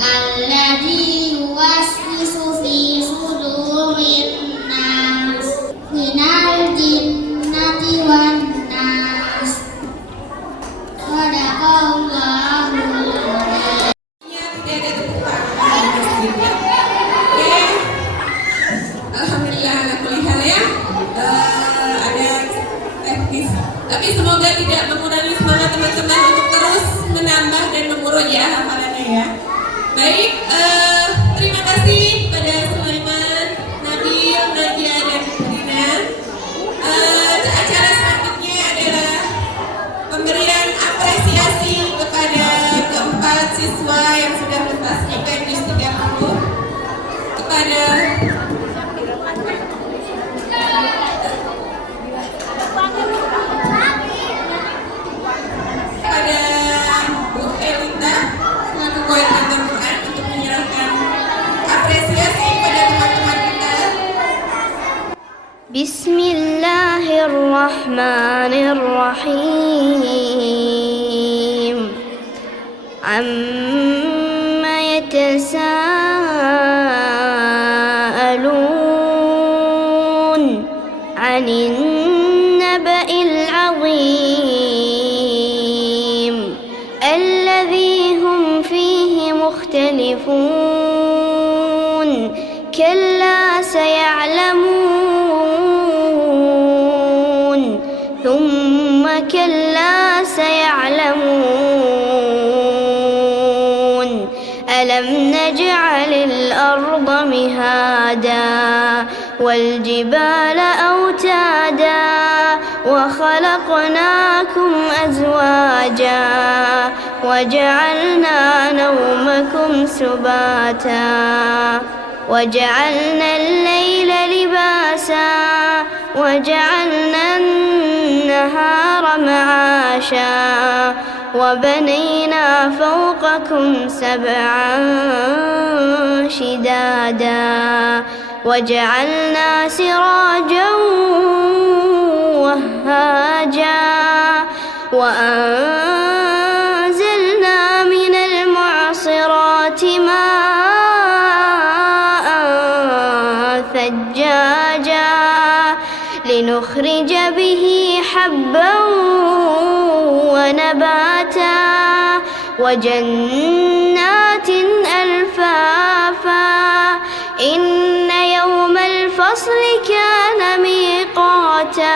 alladzi yuwaswisu fi sudurin nas minal jinnati wan nas. Sadaqallahul adzim. Tidak ada tepuk tangan di masjid ya. Oke. Alhamdulillah ala kulli hal ya. Ada teknis. Tapi semoga tidak mengurangi semangat teman-teman untuk terus menambah dan memurojaah hafalannya ya. Baik, terima kasih kepada Sulaiman, Nabil, Nadia, dan Rina. Acara selanjutnya adalah pemberian apresiasi kepada keempat siswa yang sudah mentasbihkan juz 30 kepada بسم الله الرحمن الرحيم عما يتساءلون عن النبأ العظيم الذي هم فيه مختلفون كلا سيعلمون ثم كلا سيعلمون ألم نجعل الأرض مهادا والجبال أوتادا وخلقناكم أزواجا وجعلنا نومكم سباتا وجعلنا الليل لباسا وجعلنا النهار معاشا وبنينا فوقكم سبعا شدادا وجعلنا سراجا وهاجا وأنزلنا من المعصرات ماء ثجاجا لنخرج به حبا ونباتا وجنات ألفافا إن يوم الفصل كان ميقاتا